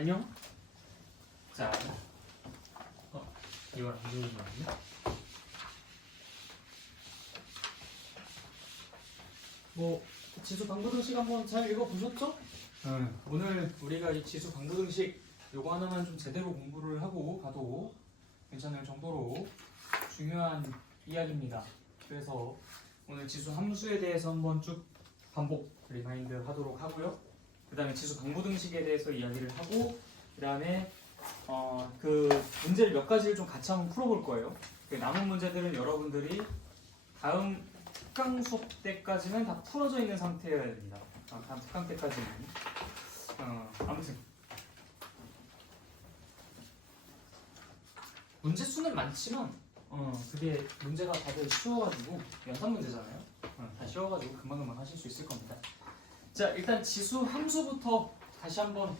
안녕. 자, 이걸 안 주는 거 아니야? 뭐 지수 방부등식 한번 잘 읽어보셨죠? 오늘 우리가 이 지수 방부등식 요거 하나만 좀 제대로 공부를 하고 가도 괜찮을 정도로 중요한 이야기입니다. 그래서 오늘 지수 함수에 대해서 한번 쭉 반복 리마인드 하도록 하고요. 그 다음에 지수 방부등식에 대해서 이야기를 하고 그 다음에 그 문제를 몇 가지를 좀 같이 한번 풀어볼 거예요. 그 남은 문제들은 여러분들이 다음 특강 수업 때까지는 다 풀어져 있는 상태여야 됩니다. 다음 특강 때까지는 아무튼 문제 수는 많지만 그게 문제가 다들 쉬워가지고 연산 문제잖아요. 다 쉬워가지고 금방금방 하실 수 있을 겁니다. 자, 일단 지수 함수부터 다시 한번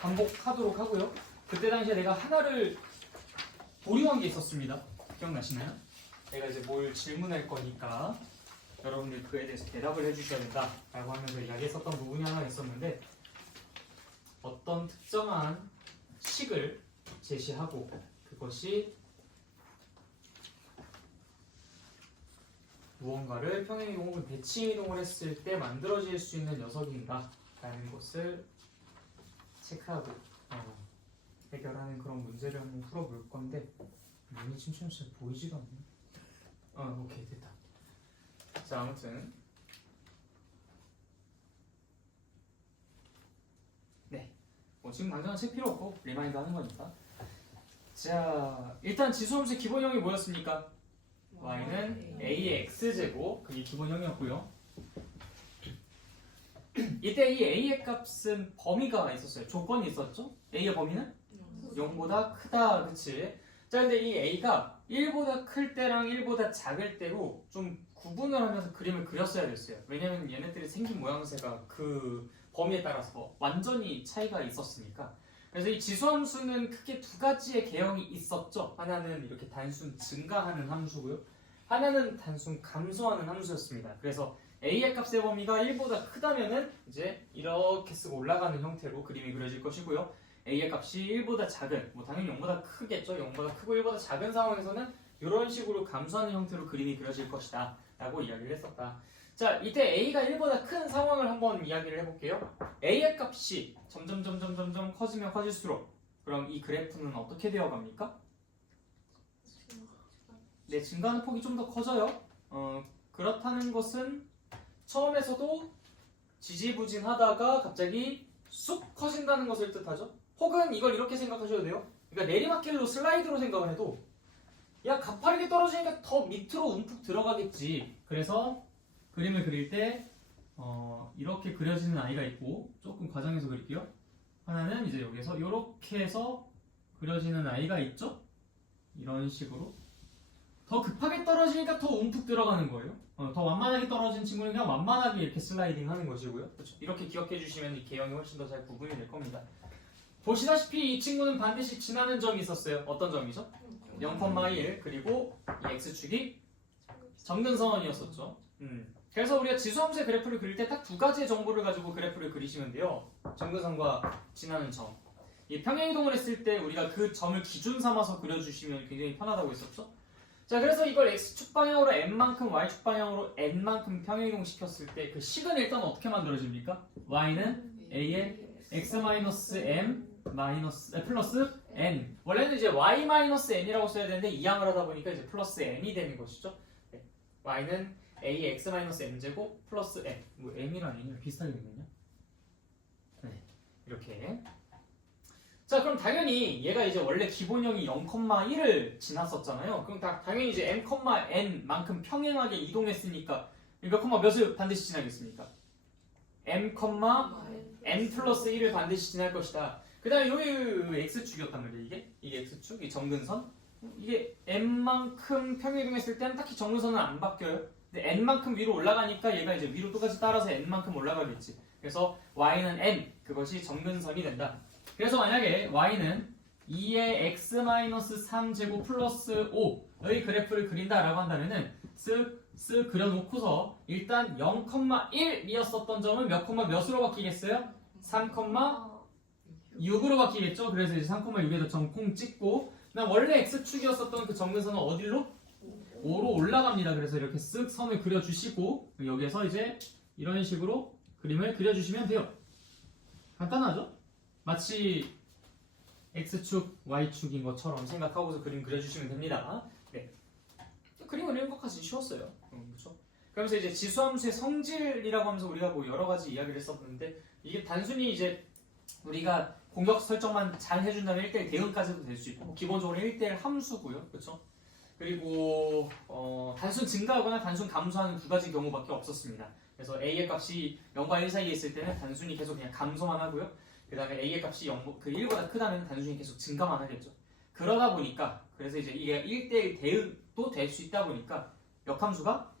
반복하도록 하고요. 그때 당시에 내가 하나를 보류한 게 있었습니다. 기억나시나요? 내가 이제 뭘 질문할 거니까 여러분들 그에 대해서 대답을 해주셔야 된다 라고 하면서 이야기했었던 부분이 하나 있었는데, 어떤 특정한 식을 제시하고 그것이 무언가를 평행이동 혹은 대칭이동을 했을 때 만들어질 수 있는 녀석인가 라는 것을 체크하고 해결하는 그런 문제를 한번 풀어볼 건데, 눈이 침침해서 보이지가 않네. 오케이, 됐다. 자, 아무튼 네, 뭐 지금 당장은 책 필요 없고 리마인드 하는 거니까. 자, 일단 지수함수의 기본형이 뭐였습니까? y는 a의 x제곱, 그게 기본형이었고요. 이때 이 a의 값은 범위가 있었어요. 조건이 있었죠? a의 범위는 0보다 크다, 그치? 자, 근데 이 a가 1보다 클 때랑 1보다 작을 때로 좀 구분을 하면서 그림을 그렸어야 됐어요. 왜냐면 얘네들이 생긴 모양새가 그 범위에 따라서 완전히 차이가 있었으니까. 그래서 이 지수함수는 크게 두 가지의 개형이 있었죠. 하나는 이렇게 단순 증가하는 함수고요. 하나는 단순 감소하는 함수였습니다. 그래서 a의 값의 범위가 1보다 크다면은 이제 이렇게 쓰고 올라가는 형태로 그림이 그려질 것이고요. a의 값이 1보다 작은, 뭐 당연히 0보다 크겠죠. 0보다 크고 1보다 작은 상황에서는 이런 식으로 감소하는 형태로 그림이 그려질 것이다 라고 이야기를 했었다. 자, 이때 a가 1보다 큰 상황을 한번 이야기를 해볼게요. a의 값이 점점 커지면 커질수록 그럼 이 그래프는 어떻게 되어갑니까? 네, 증가하는 폭이 좀 더 커져요. 그렇다는 것은 처음에서도 지지부진하다가 갑자기 쑥 커진다는 것을 뜻하죠. 혹은 이걸 이렇게 생각하셔도 돼요. 그러니까 내리막길로 슬라이드로 생각을 해도 야, 가파르게 떨어지니까 더 밑으로 움푹 들어가겠지. 그래서 그림을 그릴 때 이렇게 그려지는 아이가 있고, 조금 과장해서 그릴게요. 하나는 이제 여기서 이렇게 해서 그려지는 아이가 있죠. 이런 식으로 더 급하게 떨어지니까 더 움푹 들어가는 거예요. 더 완만하게 떨어진 친구는 그냥 완만하게 이렇게 슬라이딩 하는 것이고요. 그렇죠? 이렇게 기억해 주시면 이 개형이 훨씬 더 잘 구분이 될 겁니다. 보시다시피 이 친구는 반드시 지나는 점이 있었어요. 어떤 점이죠? 0,1 그리고 이 x축이 점근선이었었죠. 그래서 우리가 지수함수의 그래프를 그릴 때 딱 두 가지의 정보를 가지고 그래프를 그리시면 돼요. 점근선과 지나는 점. 이 평행이동을 했을 때 우리가 그 점을 기준 삼아서 그려주시면 굉장히 편하다고 했었죠. 자, 그래서 이걸 x축 방향으로 n만큼 y축 방향으로 n만큼 평행이동 시켰을 때 그 식은 일단 어떻게 만들어집니까? y는 a의 x-m 플러스 n. 원래는 이제 y-n이라고 써야 되는데 이항을 하다 보니까 이제 플러스 n이 되는 것이죠. 네. y는 a의 x-m제곱 플러스 n. 뭐 m이랑 n이랑 비슷하게 되거든요. 네, 이렇게. 자, 그럼 당연히 얘가 이제 원래 기본형이 0,1을 지났었잖아요. 그럼 당연히 이제 m,n만큼 평행하게 이동했으니까 몇을 반드시 지나겠습니까? m,n 플러스 1을 반드시 지날 것이다. 그 다음에 여기 x축이었단 말이에요. 이게 x축, 이 점근선. 이게 n만큼 평행이동했을 때는 딱히 점근선은 안 바뀌어요. 근데 n만큼 위로 올라가니까 얘가 이제 위로 똑같이 따라서 n만큼 올라가겠지. 그래서 y는 n, 그것이 점근선이 된다. 그래서 만약에 y는 2의 x-3제곱 플러스 5 여기 그래프를 그린다라고 한다면은 쓱 그려놓고서 일단 0,1이었었던 점은 몇으로 바뀌겠어요? 3,6 6으로 바뀌겠죠? 그래서 이제 3,6에다 점콩 찍고 그다음 원래 x축이었었던 그 점근선은 어디로? 5로 올라갑니다. 그래서 이렇게 쓱 선을 그려주시고 여기에서 이제 이런 식으로 그림을 그려주시면 돼요. 간단하죠? 마치 x축, y축인 것처럼 생각하고서 그림 그려주시면 됩니다. 네. 그림 그리는 것까지 쉬웠어요. 그렇죠? 그러면서 이제 지수함수의 성질이라고 하면서 우리가 뭐 여러 가지 이야기를 했었는데 이게 단순히 이제 우리가 공격 설정만 잘 해준다면 1대1 대응까지도 될 수 있고 기본적으로 1대1 함수고요. 그렇죠? 그리고 단순 증가하거나 단순 감소하는 두 가지 경우밖에 없었습니다. 그래서 a의 값이 0과 1 사이에 있을 때는 단순히 계속 그냥 감소만 하고요. 그 다음에 a의 값이 1보다 크다면 단순히 계속 증가만 하겠죠. 그러다 보니까 그래서 이제 이게 1대1 대응도 될 수 있다 보니까 역함수가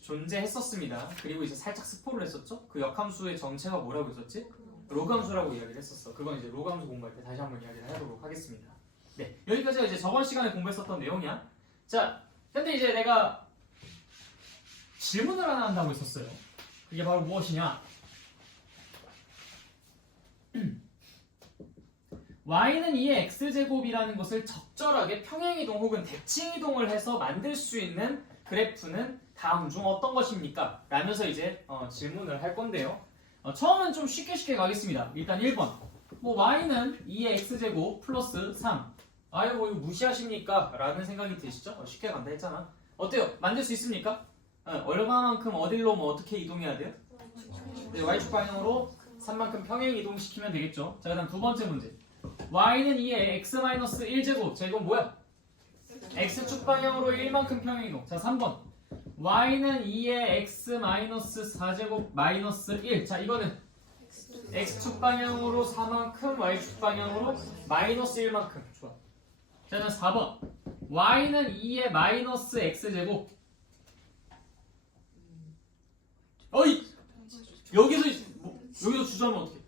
존재했었습니다. 그리고 이제 살짝 스포를 했었죠. 그 역함수의 정체가 뭐라고 했었지? 로그함수라고 이야기를 했었어. 그건 이제 로그함수 공부할 때 다시 한번 이야기를 해보도록 하겠습니다. 네, 여기까지가 이제 저번 시간에 공부했었던 내용이야. 자, 근데 이제 내가 질문을 하나 한다고 했었어요. 그게 바로 무엇이냐? y는 2의 x제곱이라는 것을 적절하게 평행이동 혹은 대칭이동을 해서 만들 수 있는 그래프는 다음 중 어떤 것입니까? 라면서 이제 질문을 할 건데요. 처음은 좀 쉽게 가겠습니다. 일단 1번. 뭐 y는 2의 x제곱 플러스 3. 아유 뭐 이거 무시하십니까? 라는 생각이 드시죠? 쉽게 간다 했잖아. 어때요? 만들 수 있습니까? 얼마만큼 어딜로 뭐 어떻게 이동해야 돼요? 네, y축 방향으로 3만큼 평행 이동시키면 되겠죠. 자, 그다음 두 번째 문제. y는 2의 x-1제곱. 자, 이건 뭐야? x축 방향으로 1만큼 평행 이동. 자, 3번. y는 2의 x-4제곱 마이너스 1. 자, 이거는 x축 방향으로 4만큼, y축 방향으로 마이너스 1만큼. 좋아. 자, 그다음 4번. y는 2의 마이너스 x제곱. 어이! 여기서 주저하면 어떡해?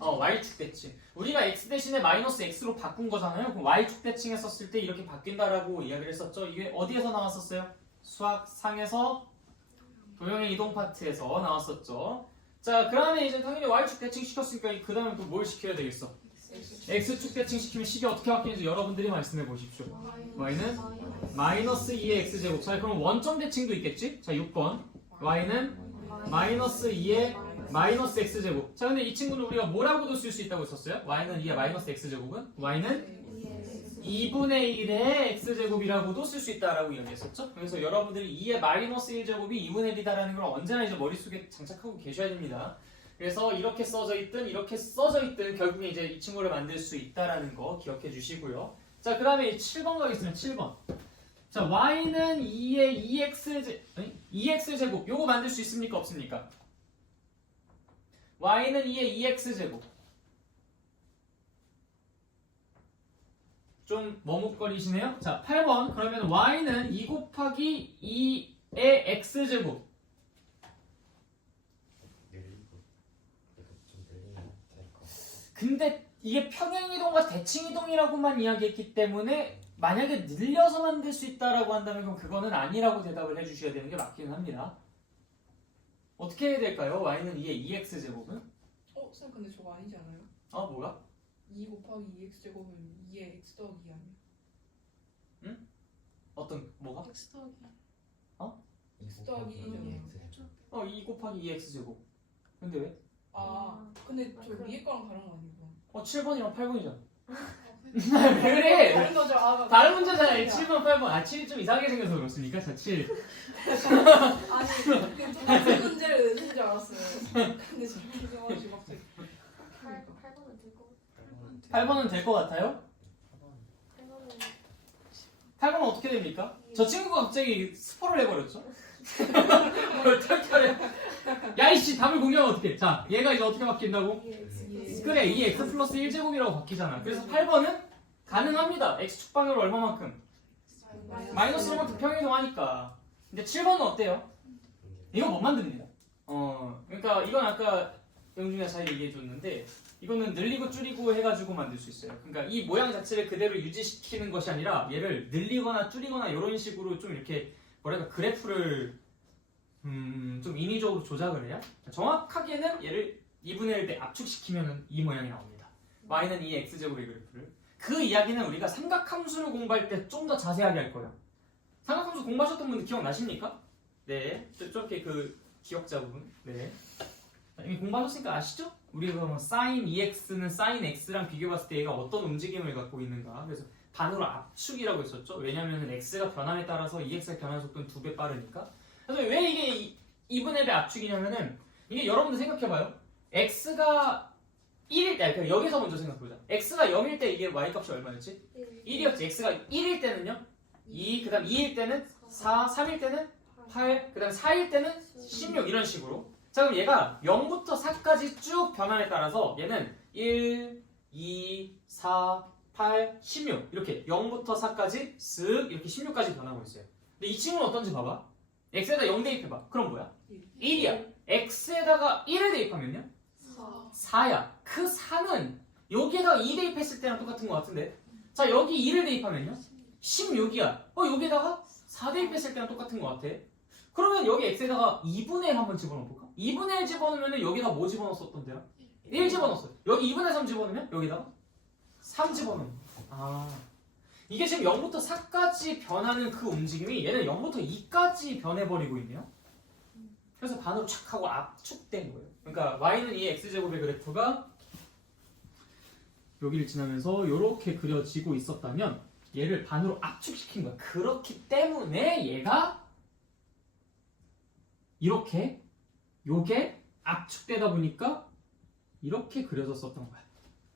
y축 대칭. 우리가 x 대신에 마이너스 x로 바꾼 거잖아요. 그럼 y축 대칭 했었을 때 이렇게 바뀐다라고 이야기를 했었죠. 이게 어디에서 나왔었어요? 수학상에서 도형의 이동 파트에서 나왔었죠. 자, 그 다음에 이제 당연히 y축 대칭 시켰으니까 그 다음에 또 뭘 시켜야 되겠어? x축 대칭 시키면 식이 어떻게 바뀌는지 여러분들이 말씀해 보십시오. y는 마이너스 2의 x제곱. 자, 그럼 원점 대칭도 있겠지? 자, 6번. y는 마이너스 2의 마이너스 x제곱. 자, 근데 이 친구는 우리가 뭐라고도 쓸 수 있다고 했었어요? y는 2의 마이너스 x제곱은? y는 2분의 1의 x제곱이라고도 쓸 수 있다라고 이야기했었죠? 그래서 여러분들이 2의 마이너스 1제곱이 2분의 1이다라는 걸 언제나 이제 머릿속에 장착하고 계셔야 됩니다. 그래서 이렇게 써져 있든 이렇게 써져 있든 결국에 이제 이 친구를 만들 수 있다라는 거 기억해 주시고요. 자, 그 다음에 7번 가겠습니다. 7번. 자, y는 2의 2x제곱. 요거 만들 수 있습니까? 없습니까? y는 2의 2x제곱. 좀 머뭇거리시네요. 자, 8번. 그러면 y는 2 곱하기 2의 x제곱. 근데 이게 평행이동과 대칭이동이라고만 이야기했기 때문에 만약에 늘려서 만들 수 있다라고 한다면 그럼 그거는 아니라고 대답을 해주셔야 되는 게 맞기는 합니다. 어떻게 해야 될까요? y는 2의 2x제곱은? 쌤 근데 저거 아니지 않아요? 뭐가? 2 곱하기 2x제곱은 2의 x 더하기 2 아니야? 응? 어떤 뭐가? x 더하기 x 더하기 2잖아. 2 곱하기 2x제곱. 근데 왜? 근데 저 위에 거랑 다른 거 아니구나. 7번이랑 8번이잖아. 왜 그래? 다른 거죠? 다른 문제잖아요. 7번, 8번. 7이 좀 이상하게 생겨서 그렇습니까? 자, 7. 아니, 좀 같은 문제를 내신 줄 알았어요. 근데 저렇게 생각하시고 갑자기. 8번은 될 것 같아. 8번은 될 것 같아요? 8번은 8번은 어떻게 됩니까? 저 친구가 갑자기 스포를 해버렸죠? 어떻게 하래? 야, 이씨, 답을 공개하면 어떡해? 자, 얘가 이제 어떻게 바뀐다고? 그래, 이 x 플러스 1제곱이라고 바뀌잖아. 그래서 8번은 가능합니다. x축 방향으로 얼마만큼? 마이너스 1만큼 평행이동하니까. 근데 7번은 어때요? 이거 못 만듭니다. 그러니까 이건 아까 영준이가 잘 얘기해줬는데 이거는 늘리고 줄이고 해가지고 만들 수 있어요. 그러니까 이 모양 자체를 그대로 유지시키는 것이 아니라 얘를 늘리거나 줄이거나 이런 식으로 좀 이렇게 뭐랄까 그래프를 좀 인위적으로 조작을 해야 정확하게는 얘를 2분의 1배 압축시키면 이 모양이 나옵니다. y는 2x제곱의 그래프를. 그 이야기는 우리가 삼각함수를 공부할 때 좀 더 자세하게 할 거예요. 삼각함수 공부하셨던 분들 기억나십니까? 네, 저렇게 그 기억자 부분. 네, 이미 공부하셨으니까 아시죠? 우리가 뭐 sin 2x는 sin x랑 비교해봤을 때 얘가 어떤 움직임을 갖고 있는가. 그래서 반으로 압축이라고 했었죠. 왜냐하면 x가 변함에 따라서 2x가 변하는 속도는 2배 빠르니까. 그래서 왜 이게 2분의 1의 압축이냐면은 이게 여러분들 생각해봐요. x가 1일 때, 그러니까 여기서 먼저 생각해보자. x가 0일 때 이게 y값이 얼마였지? 1이었지. x가 1일 때는요? 2, 그 다음 2일 때는 4, 3일 때는 8, 그 다음 4일 때는 16 이런 식으로. 자 그럼 얘가 0부터 4까지 쭉 변함에 따라서 얘는 1, 2, 4, 8, 16 이렇게 0부터 4까지 쓱 이렇게 16까지 변하고 있어요. 근데 이 친구는 어떤지 봐봐. x에다 0 대입해봐. 그럼 뭐야? 1이야. x에다가 1을 대입하면요? 4야. 그 4는 여기에다가 2 대입했을 때랑 똑같은 것 같은데. 자 여기 2를 대입하면요? 16이야. 여기다가 4 대입했을 때랑 똑같은 것 같아. 그러면 여기 x에다가 2분의 1 한번 집어넣어볼까? 2분의 1 집어넣으면 여기다 뭐 집어넣었었던데요? 1 집어넣었어요. 여기 2분의 3 집어넣으면 여기다가 3 집어넣는 아 이게 지금 0부터 4까지 변하는 그 움직임이 얘는 0부터 2까지 변해버리고 있네요. 그래서 반으로 착 하고 압축된 거예요. 그러니까 y는 이 x제곱의 그래프가 여기를 지나면서 이렇게 그려지고 있었다면 얘를 반으로 압축시킨 거야. 그렇기 때문에 얘가 이렇게 요게 압축되다 보니까 이렇게 그려졌었던 거야.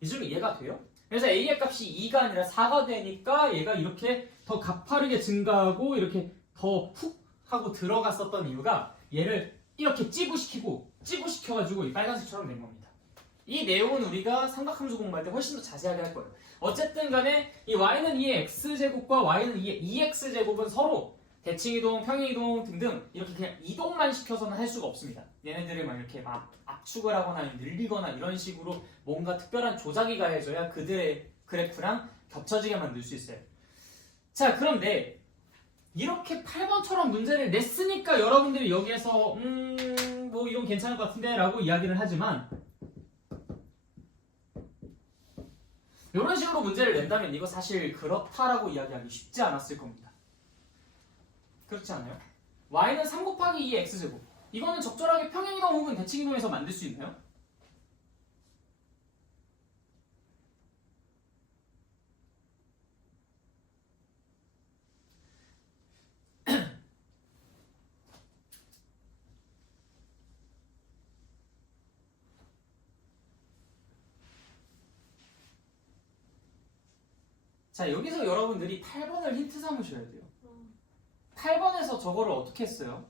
이쯤 이해가 돼요? 그래서 a의 값이 2가 아니라 4가 되니까 얘가 이렇게 더 가파르게 증가하고 이렇게 더 훅 하고 들어갔었던 이유가 얘를 이렇게 찌부시켜가지고 이 빨간색처럼 된 겁니다. 이 내용은 우리가 삼각함수 공부할 때 훨씬 더 자세하게 할 거예요. 어쨌든 간에 이 y는 2의 x제곱과 y는 2의 2x제곱은 서로 대칭이동, 평행이동 등등 이렇게 그냥 이동만 시켜서는 할 수가 없습니다. 얘네들을 막 이렇게 막 압축을 하거나 늘리거나 이런 식으로 뭔가 특별한 조작이 가해져야 그들의 그래프랑 겹쳐지게 만들 수 있어요. 자, 그런데 이렇게 8번처럼 문제를 냈으니까 여러분들이 여기에서 뭐 이건 괜찮을 것 같은데 라고 이야기를 하지만 이런 식으로 문제를 낸다면 이거 사실 그렇다라고 이야기하기 쉽지 않았을 겁니다. 그렇지 않아요? y는 3 곱하기 2의 x제곱. 이거는 적절하게 평행이동 혹은 대칭이동에서 만들 수 있나요? 자, 여기서 여러분들이 8번을 힌트 삼으셔야 돼요. 8번에서 저거를 어떻게 했어요?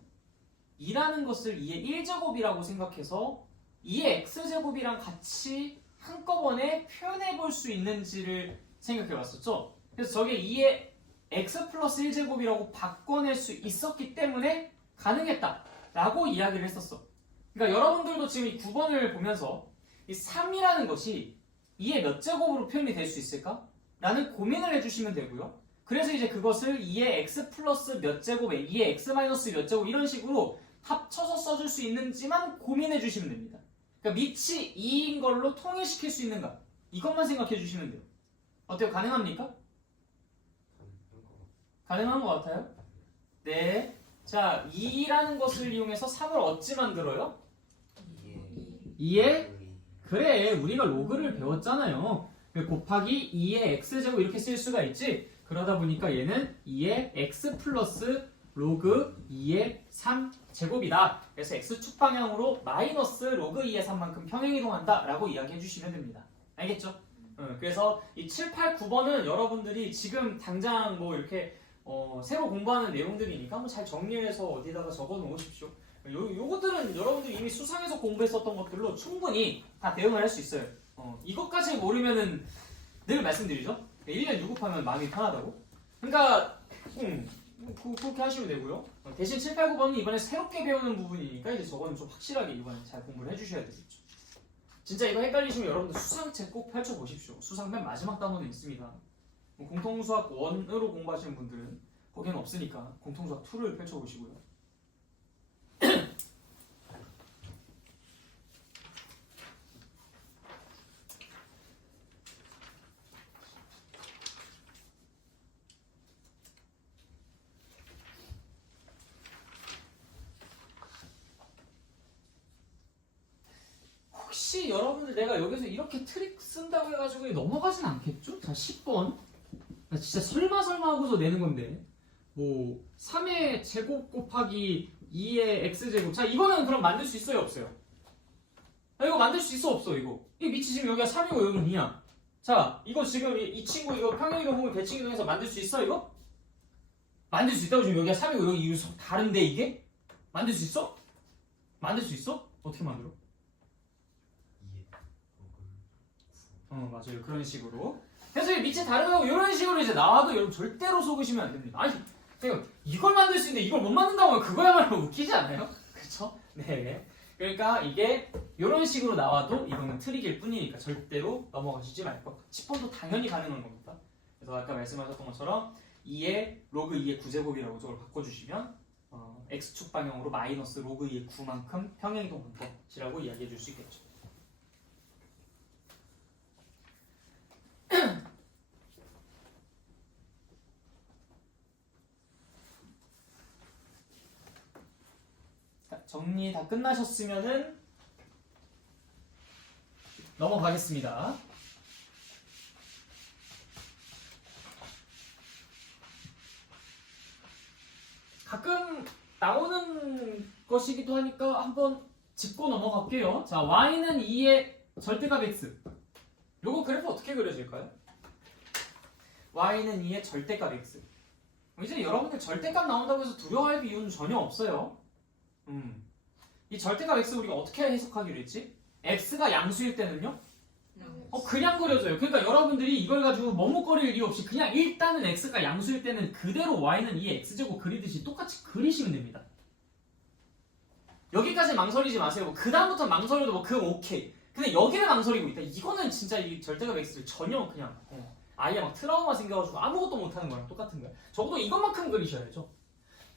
2라는 것을 2의 1제곱이라고 생각해서 2의 x제곱이랑 같이 한꺼번에 표현해 볼 수 있는지를 생각해 봤었죠? 그래서 저게 2의 x 플러스 1제곱이라고 바꿔낼 수 있었기 때문에 가능했다라고 이야기를 했었어. 그러니까 여러분들도 지금 이 9번을 보면서 이 3이라는 것이 2의 몇 제곱으로 표현이 될 수 있을까? 라는 고민을 해주시면 되고요. 그래서 이제 그것을 2의 x 플러스 몇 제곱에 2의 x 마이너스 몇 제곱 이런 식으로 합쳐서 써줄 수 있는지만 고민해 주시면 됩니다. 그러니까 밑이 2인 걸로 통일시킬 수 있는가? 이것만 생각해 주시면 돼요. 어때요? 가능합니까? 가능한 것 같아요? 네. 자, 2라는 것을 이용해서 3을 어찌 만들어요? 2의 그래, 우리가 로그를 배웠잖아요. 곱하기 2의 x제곱 이렇게 쓸 수가 있지. 그러다 보니까 얘는 2의 x 플러스 로그 2의 3제곱이다. 그래서 x축 방향으로 마이너스 로그 2의 3만큼 평행이동한다 라고 이야기해 주시면 됩니다. 알겠죠? 그래서 이 7, 8, 9번은 여러분들이 지금 당장 뭐 이렇게 새로 공부하는 내용들이니까 한번 잘 정리해서 어디다가 적어 놓으십시오. 요것들은 여러분들이 이미 수상에서 공부했었던 것들로 충분히 다 대응을 할 수 있어요. 이것까지 모르면은 늘 말씀드리죠. 1년 6 곱하면 마음이 편하다고. 그러니까 그렇게 하시면 되고요. 대신 7, 8, 9번은 이번에 새롭게 배우는 부분이니까 이제 저거는 좀 확실하게 이번에 잘 공부를 해주셔야 되겠죠. 진짜 이거 헷갈리시면 여러분들 수상책 꼭 펼쳐보십시오. 수상 맨 마지막 단원에 있습니다. 공통수학 1으로 공부하시는 분들은 거기는 없으니까 공통수학 2를 펼쳐보시고요. 혹시 여러분들 내가 여기서 이렇게 트릭 쓴다고 해가지고 넘어가진 않겠죠? 자 10번 나 진짜 설마 하고서 내는 건데 뭐 3의 제곱 곱하기 2의 x제곱 자 이거는 그럼 만들 수 있어요 없어요? 아 이거 만들 수 있어 없어 이거 밑이 지금 여기가 3이고 여기 2야 자 이거 지금 이 친구 이거 평행이동 혹은 대칭이동해서 만들 수 있어 이거? 만들 수 있다고 지금 여기가 3이고 여기 2고 다른데 이게? 만들 수 있어? 만들 수 있어? 어떻게 만들어? 맞아요 그런 식으로 그래서 이 밑에 다른 거고 이런 식으로 이제 나와도 여러분 절대로 속으시면 안 됩니다 아니 그러니까 이걸 만들 수 있는데 이걸 못 만든다고 하면 그거야말로 웃기지 않아요? 그쵸? 네 그러니까 이게 이런 식으로 나와도 이거는 트릭일 뿐이니까 절대로 넘어가시지 말고 10번도 당연히 가능한 겁니다 그래서 아까 말씀하셨던 것처럼 2의 로그 2의 9제곱이라고 저걸 바꿔주시면 x축 방향으로 마이너스 로그 2의 9만큼 평행이동한 것이라고 이야기해 줄 수 있겠죠 정리 다 끝나셨으면은 넘어가겠습니다. 가끔 나오는 것이기도 하니까 한번 짚고 넘어갈게요. 자, y는 2의 절대값 x. 요거 그래프 어떻게 그려질까요? y는 2의 절대값 x. 이제 여러분들 절대값 나온다고 해서 두려워할 이유는 전혀 없어요. 이 절대값 x 우리가 어떻게 해석하기로 했지? x가 양수일 때는요? 그냥 그려져요. 그러니까 여러분들이 이걸 가지고 머뭇거릴 이유 없이 그냥 일단은 x가 양수일 때는 그대로 y는 2의 x제곱 그리듯이 똑같이 그리시면 됩니다. 여기까지 망설이지 마세요. 뭐 그 다음부터 망설여도 뭐 그건 오케이. 근데 여기를 망설이고 있다. 이거는 진짜 이 절대값 x를 전혀 그냥 아예 막 트라우마 생겨가지고 아무것도 못하는 거랑 똑같은 거야. 적어도 이것만큼 그리셔야죠.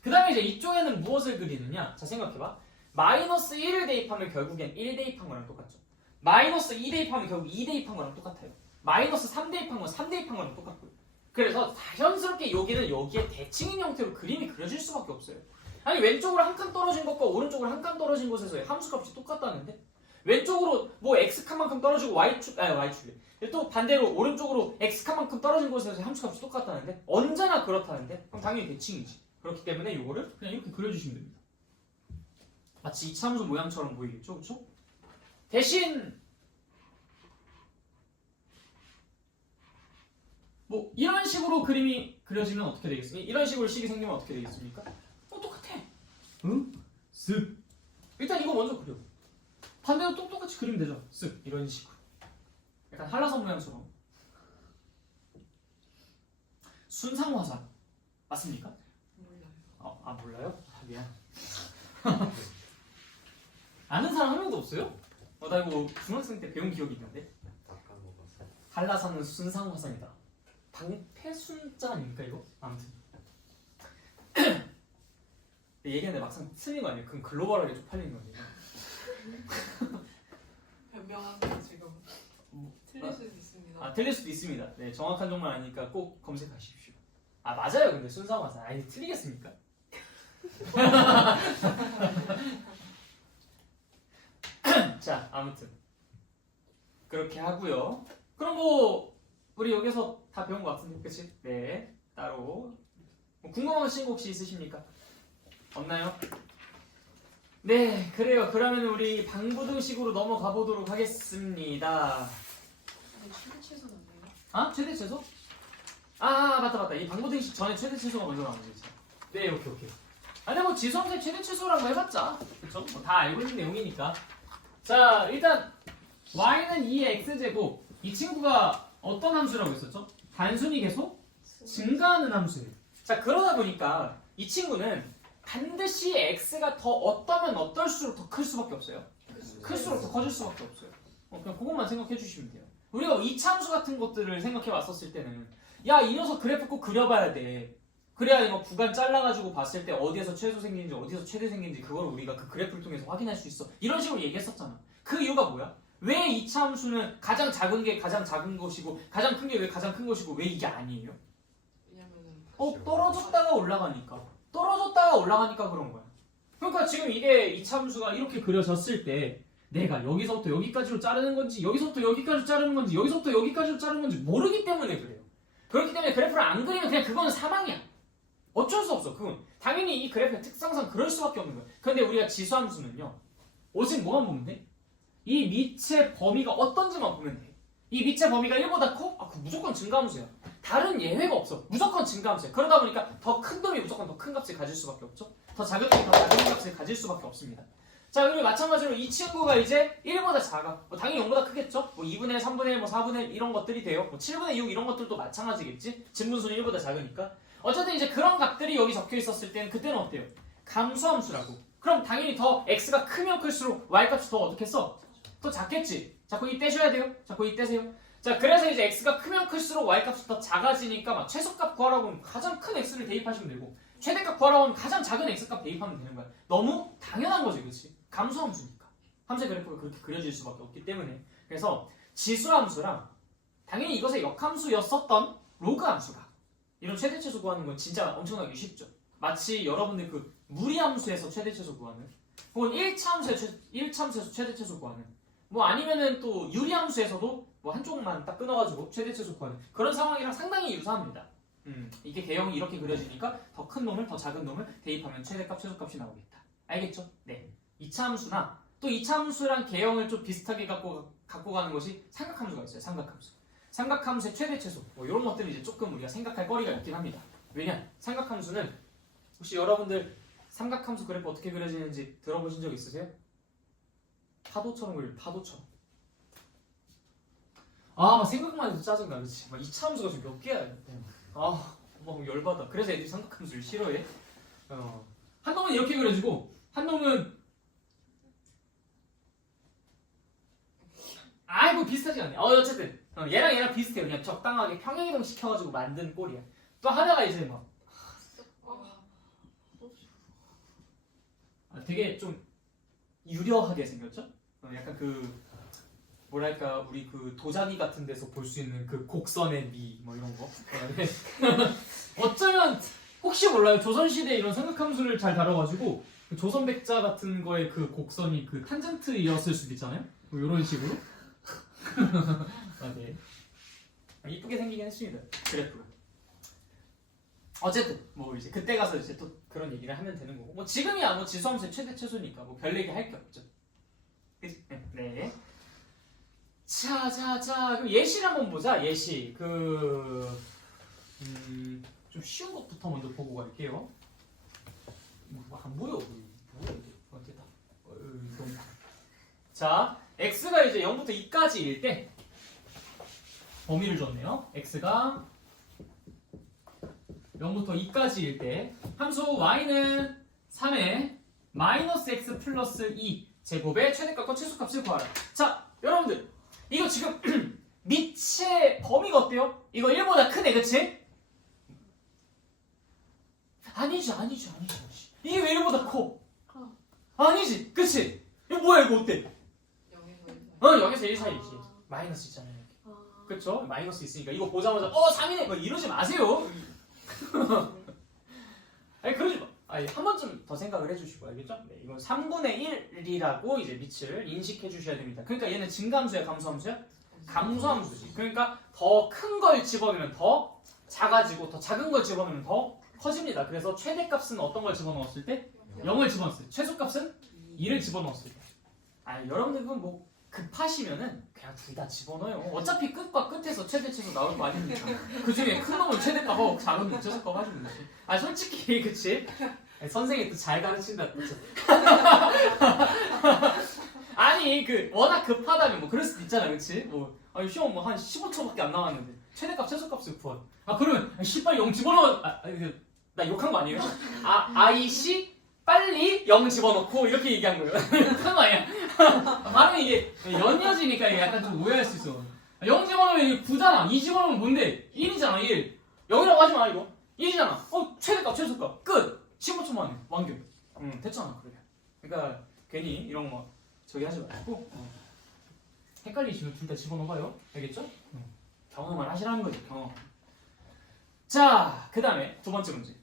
그 다음에 이제 이쪽에는 무엇을 그리느냐? 자 생각해봐. 마이너스 1을 대입하면 결국엔 1 대입한 거랑 똑같죠. 마이너스 2 대입하면 결국 2 대입한 거랑 똑같아요. 마이너스 3 대입한 건 3 대입한 거랑 똑같고요. 그래서 자연스럽게 여기는 여기에 대칭인 형태로 그림이 그려질 수밖에 없어요. 아니 왼쪽으로 한 칸 떨어진 것과 오른쪽으로 한 칸 떨어진 곳에서의 함수값이 똑같다는데 왼쪽으로 뭐 x칸만큼 떨어지고 y축에 또 반대로 오른쪽으로 x칸만큼 떨어진 곳에서의 함수값이 똑같다는데 언제나 그렇다는데 그럼 당연히 대칭이지. 그렇기 때문에 이거를 그냥 이렇게 그려주시면 됩니다. 마치 이차함수 모양처럼 보이겠죠? 그렇죠? 대신 뭐 이런 식으로 그림이 그려지면 어떻게 되겠습니까? 이런 식으로 식이 생기면 어떻게 되겠습니까? 똑같아. 응? 쓱. 일단 이거 먼저 그려. 반대로 똑같이 그리면 되죠. 쓱. 이런 식으로. 약간 한라산 모양처럼. 순상화산. 맞습니까? 몰라요. 몰라요? 미안. 아는 사람 한 명도 없어요? 나 이거 중학생 때 배운 기억이 있는데. 한라산은 순상화산이다. 방패순자 아닙니까 이거? 아무튼 얘기하는데 막상 틀린 거 아니에요? 그건 글로벌하게 쪽팔리는 건데. 변명하세요 지금. 틀릴 수도 있습니다. 틀릴 수도 있습니다. 네, 정확한 정말 아니니까 꼭 검색하십시오. 맞아요. 근데 순상화산 아니 틀리겠습니까? 자, 아무튼 그렇게 하고요. 그럼 뭐 우리 여기서 다 배운 것 같은데, 그치? 네, 따로 뭐 궁금하신 거 혹시 있으십니까? 없나요? 네, 그래요. 그러면 우리 방부등식으로 넘어가 보도록 하겠습니다. 최대 최소 맞나요? 최대 최소? 맞다. 이 방부등식 전에 최대 최소가 먼저 나오는 거지. 네, 오케이. 근데 뭐 지수함수의 최대 최소라고 해봤자, 그쵸? 뭐 다 알고 있는 내용이니까. 자, 일단 y는 2의 x제곱. 이 친구가 어떤 함수라고 했었죠? 단순히 계속 증가하는 함수예요. 자, 그러다 보니까 이 친구는 반드시 x가 더 어떠면 어떨수록 더 클 수밖에 없어요. 클수록 더 커질 수밖에 없어요. 그냥 그것만 생각해 주시면 돼요. 우리가 이차함수 같은 것들을 생각해 왔었을 때는 야, 이 녀석 그래프 꼭 그려봐야 돼. 그래야 이거 구간 잘라가지고 봤을 때 어디에서 최소 생기는지 어디에서 최대 생기는지 그걸 우리가 그 그래프를 통해서 확인할 수 있어. 이런 식으로 얘기했었잖아. 그 이유가 뭐야? 왜 이차 함수는 가장 작은 게 가장 작은 것이고 가장 큰 게 왜 가장 큰 것이고 왜 이게 아니에요? 왜냐면은 떨어졌다가 올라가니까 그런 거야. 그러니까 지금 이게 이차 함수가 이렇게 그려졌을 때 내가 여기서부터 여기까지로 자르는 건지 여기서부터 여기까지 자르는 건지 여기서부터 여기까지로 자르는 건지 모르기 때문에 그래요. 그렇기 때문에 그래프를 안 그리면 그냥 그거는 사망이야. 어쩔 수 없어. 그건 당연히 이 그래프의 특성상 그럴 수밖에 없는 거야. 그런데 우리가 지수함수는요. 오직 뭐만 보면 돼? 이 밑의 범위가 어떤지만 보면 돼. 이 밑의 범위가 1보다 커? 아, 그 무조건 증가함수야. 다른 예외가 없어. 무조건 증가함수야. 그러다 보니까 더 큰 놈이 무조건 더 큰 값을 가질 수밖에 없죠. 더 작은 놈이 더 작은 값을 가질 수밖에 없습니다. 자, 그리고 마찬가지로 이 친구가 이제 1보다 작아. 뭐 당연히 0보다 크겠죠? 뭐 2분의 1, 3분의 1, 뭐 4분의 1 이런 것들이 돼요. 뭐 7분의 6 이런 것들도 마찬가지겠지? 진분수는 1보다 작으니까. 어쨌든 이제 그런 값들이 여기 적혀 있었을 때는 그때는 어때요? 감수함수라고. 그럼 당연히 더 x가 크면 클수록 y값이 더 어떻게 써? 더 작겠지? 자, 거기 떼셔야 돼요. 자, 거기 떼세요. 자, 그래서 이제 x가 크면 클수록 y값이 더 작아지니까 막 최소값 구하라고 하면 가장 큰 x를 대입하시면 되고 최대값 구하라고 하면 가장 작은 x값 대입하면 되는 거야. 너무 당연한 거지, 그렇지? 감수함수니까. 함수의 그래프가 그렇게 그려질 수밖에 없기 때문에. 그래서 지수함수랑 당연히 이것의 역함수였었던 로그함수가 이런 최대최소 구하는 건 진짜 엄청나게 쉽죠. 마치 여러분들 그 무리함수에서 최대최소 구하는 혹은 1차함수에서 최대최소 구하는 뭐 아니면은 또 유리함수에서도 뭐 한쪽만 딱 끊어가지고 최대최소 구하는 그런 상황이랑 상당히 유사합니다. 이게 개형이 이렇게 그려지니까 더 큰 놈을 더 작은 놈을 대입하면 최대값 최소값이 나오겠다. 알겠죠? 네. 2차 함수나 또 2차 함수랑 개형을 좀 비슷하게 갖고 가는 것이 삼각함수가 있어요. 삼각함수. 삼각함수의 최대 최소 뭐 이런 것들이 이제 조금 우리가 생각할 거리가 있긴 합니다. 왜냐? 삼각함수는 혹시 여러분들 삼각함수 그래프 어떻게 그려지는지 들어보신 적 있으세요? 파도처럼 그려요. 파도처럼. 아, 막 생각만 해도 짜증나. 그렇지? 막 2차 함수가 지금 몇 개야? 아, 막 열받아. 그래서 애들이 삼각함수를 싫어해. 한 놈은 이렇게 그려지고 한 놈은 아이고 비슷하지 않네. 어쨌든 얘랑 비슷해. 그냥 적당하게 평행이동 시켜가지고 만든 꼴이야. 또 하나가 이제 막 되게 좀 유려하게 생겼죠? 약간 그 뭐랄까 우리 그 도자기 같은 데서 볼 수 있는 그 곡선의 미 뭐 이런 거. 어쩌면 혹시 몰라요. 조선시대 이런 삼각함수를 잘 다뤄가지고 그 조선백자 같은 거에 그 곡선이 그 탄젠트이었을 수도 있잖아요. 뭐 이런 식으로. 아, 네. 이쁘게 생기긴 했습니다. 그래프가. 어쨌든 뭐 이제 그때 가서 이제 또 그런 얘기를 하면 되는 거고. 뭐 지금이야 뭐 지수함수의 최대 최소니까 뭐 별 얘기 할 게 없죠. 그치? 네. 자, 그럼 예시를 한번 보자. 예시. 좀 쉬운 것부터 먼저 보고 갈게요. 뭐 안 보여. 뭐야 이게? 됐다. 자, x가 이제 0부터 2까지일 때 범위를 줬네요. x가 0부터 2까지일 때 함수 y는 3의 마이너스 x 플러스 2 제곱의 최대값과 최소값을 구하라. 자, 여러분들 이거 지금 밑의 범위가 어때요? 이거 1보다 크네, 그치? 아니지. 이게 왜 1보다 커? 아니지, 그치? 이거 뭐야, 이거 어때? 0에서 1 사이지. 마이너스 있잖아요. 그쵸? 마이너스 있으니까 이거 보자마자 3이네! 뭐 이러지 마세요. 아니 그러지 마. 아니 한 번쯤 더 생각을 해주시고 알겠죠? 네, 이건 3분의 1이라고 이제 밑을 인식해 주셔야 됩니다. 그러니까 얘는 증가함수야, 감소함수야? 감소함수지. 그러니까 더 큰 걸 집어넣으면 더 작아지고 더 작은 걸 집어넣으면 더 커집니다. 그래서 최대값은 어떤 걸 집어넣었을 때? 0을 집어넣었을 때. 최소값은 2를 집어넣었을 때. 여러분들은 뭐 급하시면은 그냥 둘 다 집어넣어요. 어차피 끝과 끝에서 최대 최소 나올 거 아닙니까? 그 중에 큰 놈은 최대값하고 작은 놈은 최소값 하시면 되지. 솔직히 그치? 선생님이 또 잘 가르친다. 아니 워낙 급하다면 뭐 그럴 수도 있잖아, 그치? 시험 한 15초밖에 안 남았는데 최대값 최소값을 구하. 그러면 빨리 0 집어넣어. 나 욕한 거 아니에요? 아이씨 빨리 0 집어넣고 이렇게 얘기한 거예요. 욕한 거 아니야? 발음이 이게 연이어지니까 이게 약간 좀 오해할 수 있어. 0 집어넣으면 이게 9잖아. 2 집어넣으면 뭔데? 1이잖아, 1. 0이라고 하지 마, 이거. 1이잖아. 최대값, 최소값. 끝! 15초 만에. 완결. 됐잖아, 그래. 그러니까 괜히 이런 거 저기 하지 말고 헷갈리시면 둘 다 집어넣어봐요. 알겠죠? 경험을 하시라는 거죠, 경험. 자, 그 다음에 두 번째 문제.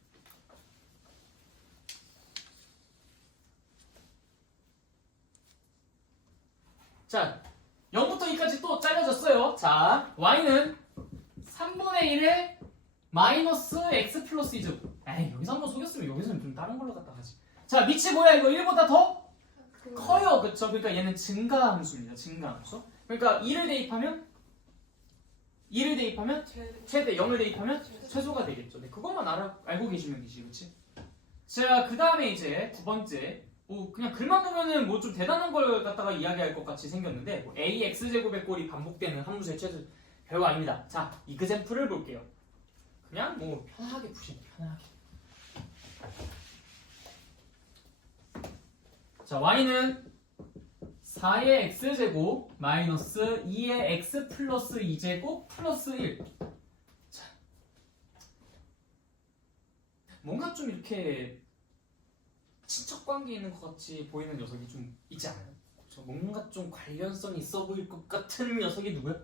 자 0부터 2까지 또 잘라졌어요. 자 y는 3분의 1에 마이너스 x 플러스 2제곱. 에이 여기서 한번 속였으면 여기서는 좀 다른 걸로 갖다 하지. 자 밑이 뭐야 이거 1보다 더 커요. 그쵸? 그러니까 얘는 증가함수입니다. 증가함수. 그러니까 2를 대입하면 최대 0을 대입하면 최소가 되겠죠. 네, 그것만 알고 계시면 되지. 그치? 자 그 다음에 이제 두 번째 뭐 그냥 글만 보면은 뭐 좀 대단한 걸 갖다가 이야기할 것 같이 생겼는데 뭐 ax제곱의 꼴이 반복되는 함수의 최소 별거 아닙니다. 자 이그젬플을 볼게요. 그냥 뭐 편하게 푸시면 편하게. 자 y는 4의 x제곱 마이너스 2의 x 플러스 2제곱 플러스 1. 자, 뭔가 좀 이렇게 친척 관계 있는 것 같이 보이는 녀석이 좀 있지 않아요? 그렇죠? 뭔가 좀 관련성이 있어 보일 것 같은 녀석이 누구야?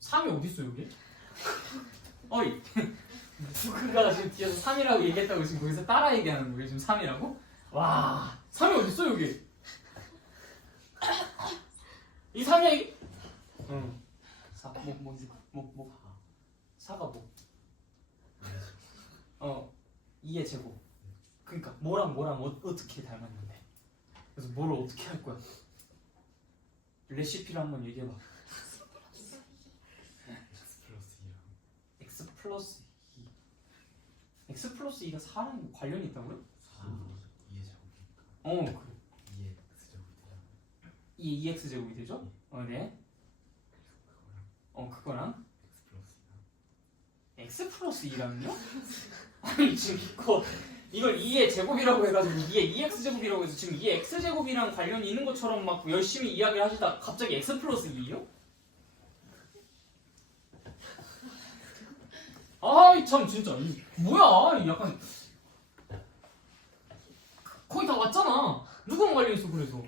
3이 어딨어 여기? 어이 누군가가 지금 뒤에서 3이라고 얘기했다고 지금 거기서 따라 얘기하는 거예요? 지금 3이라고? 와 3이 어딨어 여기? 이 3이야 이게? 응 4, 뭐 4가 뭐? 2의 제곱. 그러니까 뭐랑 어떻게 닮았는데? 그래서 뭐를 어떻게 할 거야? 레시피를 한번 얘기해봐. x 플러스 2. x 플러스 2가 4랑 관련이 있다고요? 2의 제곱이니까 그래. 2의 x제곱이잖아. 2x 제곱이 되죠? 네. 그거랑 x 플러스 2라면요? 아니 지금 이걸 2의 제곱이라고 해가지고 2의 2x 제곱이라고 해서 지금 2의 x 제곱이랑 관련이 있는 것처럼 막 열심히 이야기를 하시다 갑자기 x 플러스 2요? 아이 참 진짜 뭐야 약간 거의 다 왔잖아. 누구랑 관련있어 그래서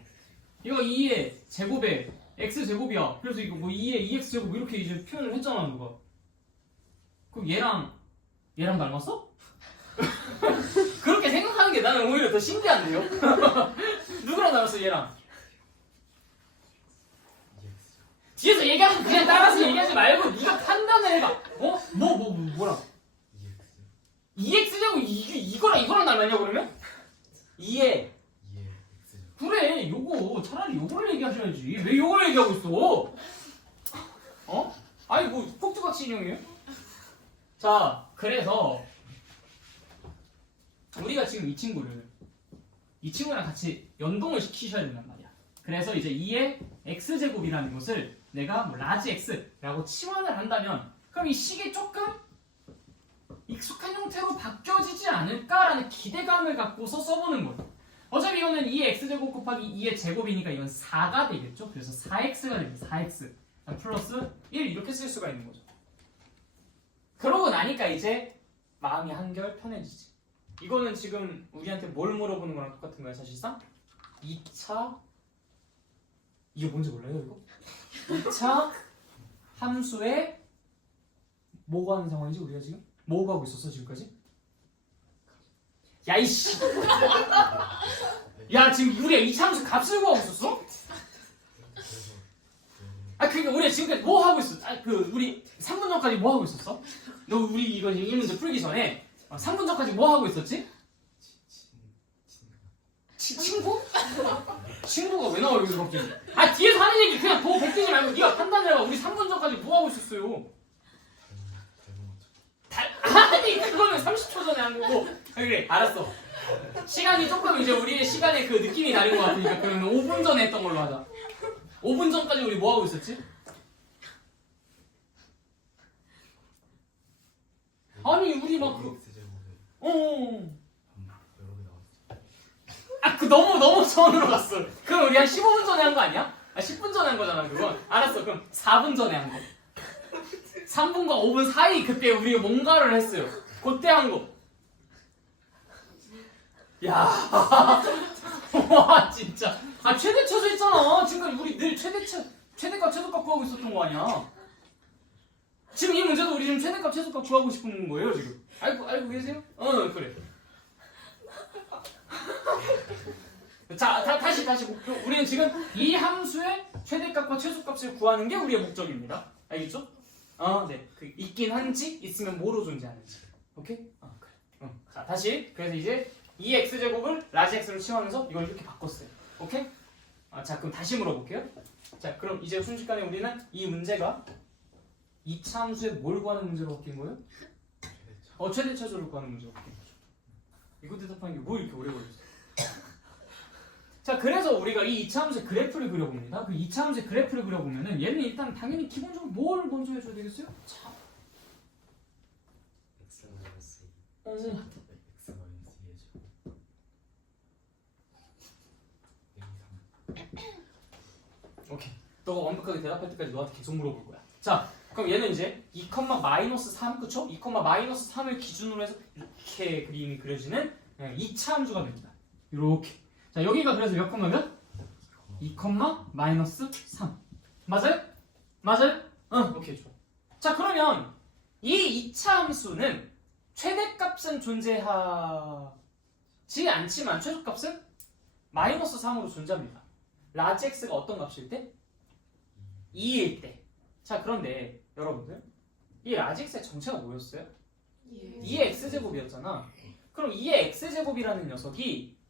이거 2의 제곱에 x 제곱이야. 그래서 이거 뭐 2의 2x 제곱 이렇게 이제 표현을 했잖아 누가. 그럼 얘랑 닮았어? 그렇게 생각하는 게 나는 오히려 더 신기한데요? 누구랑 닮았어 얘랑? 2x 뒤에서 얘기하면 그냥 따라서 얘기하지 말고 네가 판단을 해봐. 뭐랑? 2x 2x 제곱 이거랑 닮았냐 그러면? 2의 2의 x제곱. 그래 요거 차라리 요거를 얘기하셔야지. 왜 요걸 얘기하고 있어? 아니 뭐 꼭두각시 인형이에요? 자 그래서 우리가 지금 이 친구랑 같이 연동을 시키셔야 된단 말이야. 그래서 이제 2의 x제곱이라는 것을 내가 뭐 라지 x라고 치환을 한다면 그럼 이 식이 조금 익숙한 형태로 바뀌어지지 않을까라는 기대감을 갖고서 써보는 거예요. 어차피 이거는 2의 x제곱 곱하기 2의 제곱이니까 이건 4가 되겠죠. 그래서 4x가 됩니다. 4x 플러스 1 이렇게 쓸 수가 있는 거죠. 그러고 나니까 이제 마음이 한결 편해지지. 이거는 지금 우리한테 뭘 물어보는 거랑 똑같은 거야 사실상. 2차 이게 뭔지 몰라요 이거? 2차 함수에 뭐가 하는 상황이지 우리가 지금? 뭐 하고 있었어 지금까지? 야 이씨 야 지금 우리가 2차 함수 값을 구하고 있었어? 그러니까 우리가 지금까지 뭐 하고 있었어? 우리 3분 전까지 뭐 하고 있었어? 너 우리 이거 이 문제 풀기 전에 3분 전까지 뭐 하고 있었지? 친구? 친구가 왜 나와 여기서 갑자기? 뒤에서 하는 얘기 그냥 보고 베끼지 말고 네가 판단을 해봐. 우리 3분 전까지 뭐 하고 있었어요? 아니 그거는 30초 전에 한 거고. 그래 알았어. 시간이 조금 이제 우리의 시간의 그 느낌이 다른 것 같으니까 그러면 5분 전에 했던 걸로 하자. 5분 전까지 우리 뭐 하고 있었지? 아니 우리 막 그 그 너무 전으로 갔어. 그럼 우리 한 15분 전에 한 거 아니야? 10분 전에 한 거잖아 그건. 알았어 그럼 4분 전에 한 거. 3분과 5분 사이 그때 우리 뭔가를 했어요. 그때 한 거. 야, 와 진짜. 최대쳐서 했잖아. 지금까지 우리 늘 최대값 최소값 구하고 있었던 거 아니야? 지금 이 문제도 우리 지금 최대값 최소값 구하고 싶은 거예요 지금. 알고 계세요? 그래. 자, 다시 다시 목표. 우리는 지금 이 함수의 최대값과 최소값을 구하는 게 우리의 목적입니다. 알겠죠? 네. 그 있긴 한지 있으면 뭐로 존재하는지. 오케이? 그래. 자, 다시. 그래서 이제 이 x제곱을 라지 x로 치환해서 이걸 이렇게 바꿨어요. 오케이? 자, 그럼 다시 물어볼게요. 자, 그럼 이제 순식간에 우리는 이 문제가 2차 함수에 뭘 구하는 문제로 바뀐 거예요? 최대 최소를 구하는 문제로 바뀐 거죠. 이거 대답하는 게 뭐 이렇게 오래 걸렸어요? 자, 그래서 우리가 이 2차 함수의 그래프를 그려봅니다. 그 2차 함수의 그래프를 그려보면은 얘는 일단 당연히 기본적으로 뭘 먼저 해줘야 되겠어요? 자, x 마이너스 2 어, x 마이너스 2의 제곱 2, 3 오케이. 너가 완벽하게 대답할 때까지 너한테 계속 물어볼 거야. 자, 그럼 얘는 이제 2,-3 그쵸? 2,-3을 기준으로 해서 이렇게 그림이 그려지는 2차 함수가 됩니다. 이렇게. 자, 여기가 그래서 몇 콤마 몇? 2,-3 맞아요? 맞아요? 오케이, 좋아. 자, 그러면 이 2차 함수는 최대값은 존재하지 않지만 최소값은 -3으로 존재합니다. 라지 x가 어떤 값일 때? 2일 때. 자, 그런데 여러분들 이 라지 x의 정체가 뭐였어요? 2의 x제곱이었잖아. 그럼 2의 x제곱이라는 녀석이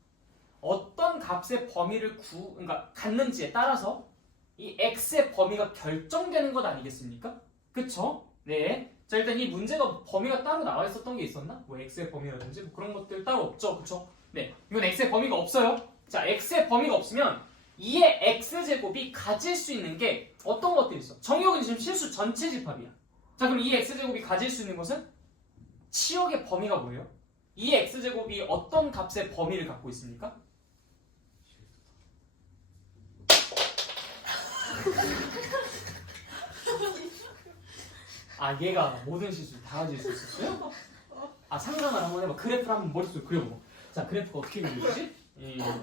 어떤 값의 범위를 그러니까 갖는지에 따라서 이 x의 범위가 결정되는 것 아니겠습니까? 그쵸? 네. 자, 일단 이 문제가 범위가 따로 나와 있었던 게 있었나? 뭐 x의 범위라든지 뭐 그런 것들 따로 없죠. 그쵸? 네. 이건 x의 범위가 없어요. 자, x의 범위가 없으면 2의 x제곱이 가질 수 있는 게 어떤 것들이 있어? 정의역은 지금 실수 전체 집합이야. 자, 그럼 2의 x제곱이 가질 수 있는 것은 치역의 범위가 뭐예요? 2의 x제곱이 어떤 값의 범위를 갖고 있습니까? 얘가 모든 실수를 다 가질 수 있었어요? 상상을 한번 해봐. 그래프를 한번 머릿속에 그려보고. 자, 그래프가 어떻게 그려지지?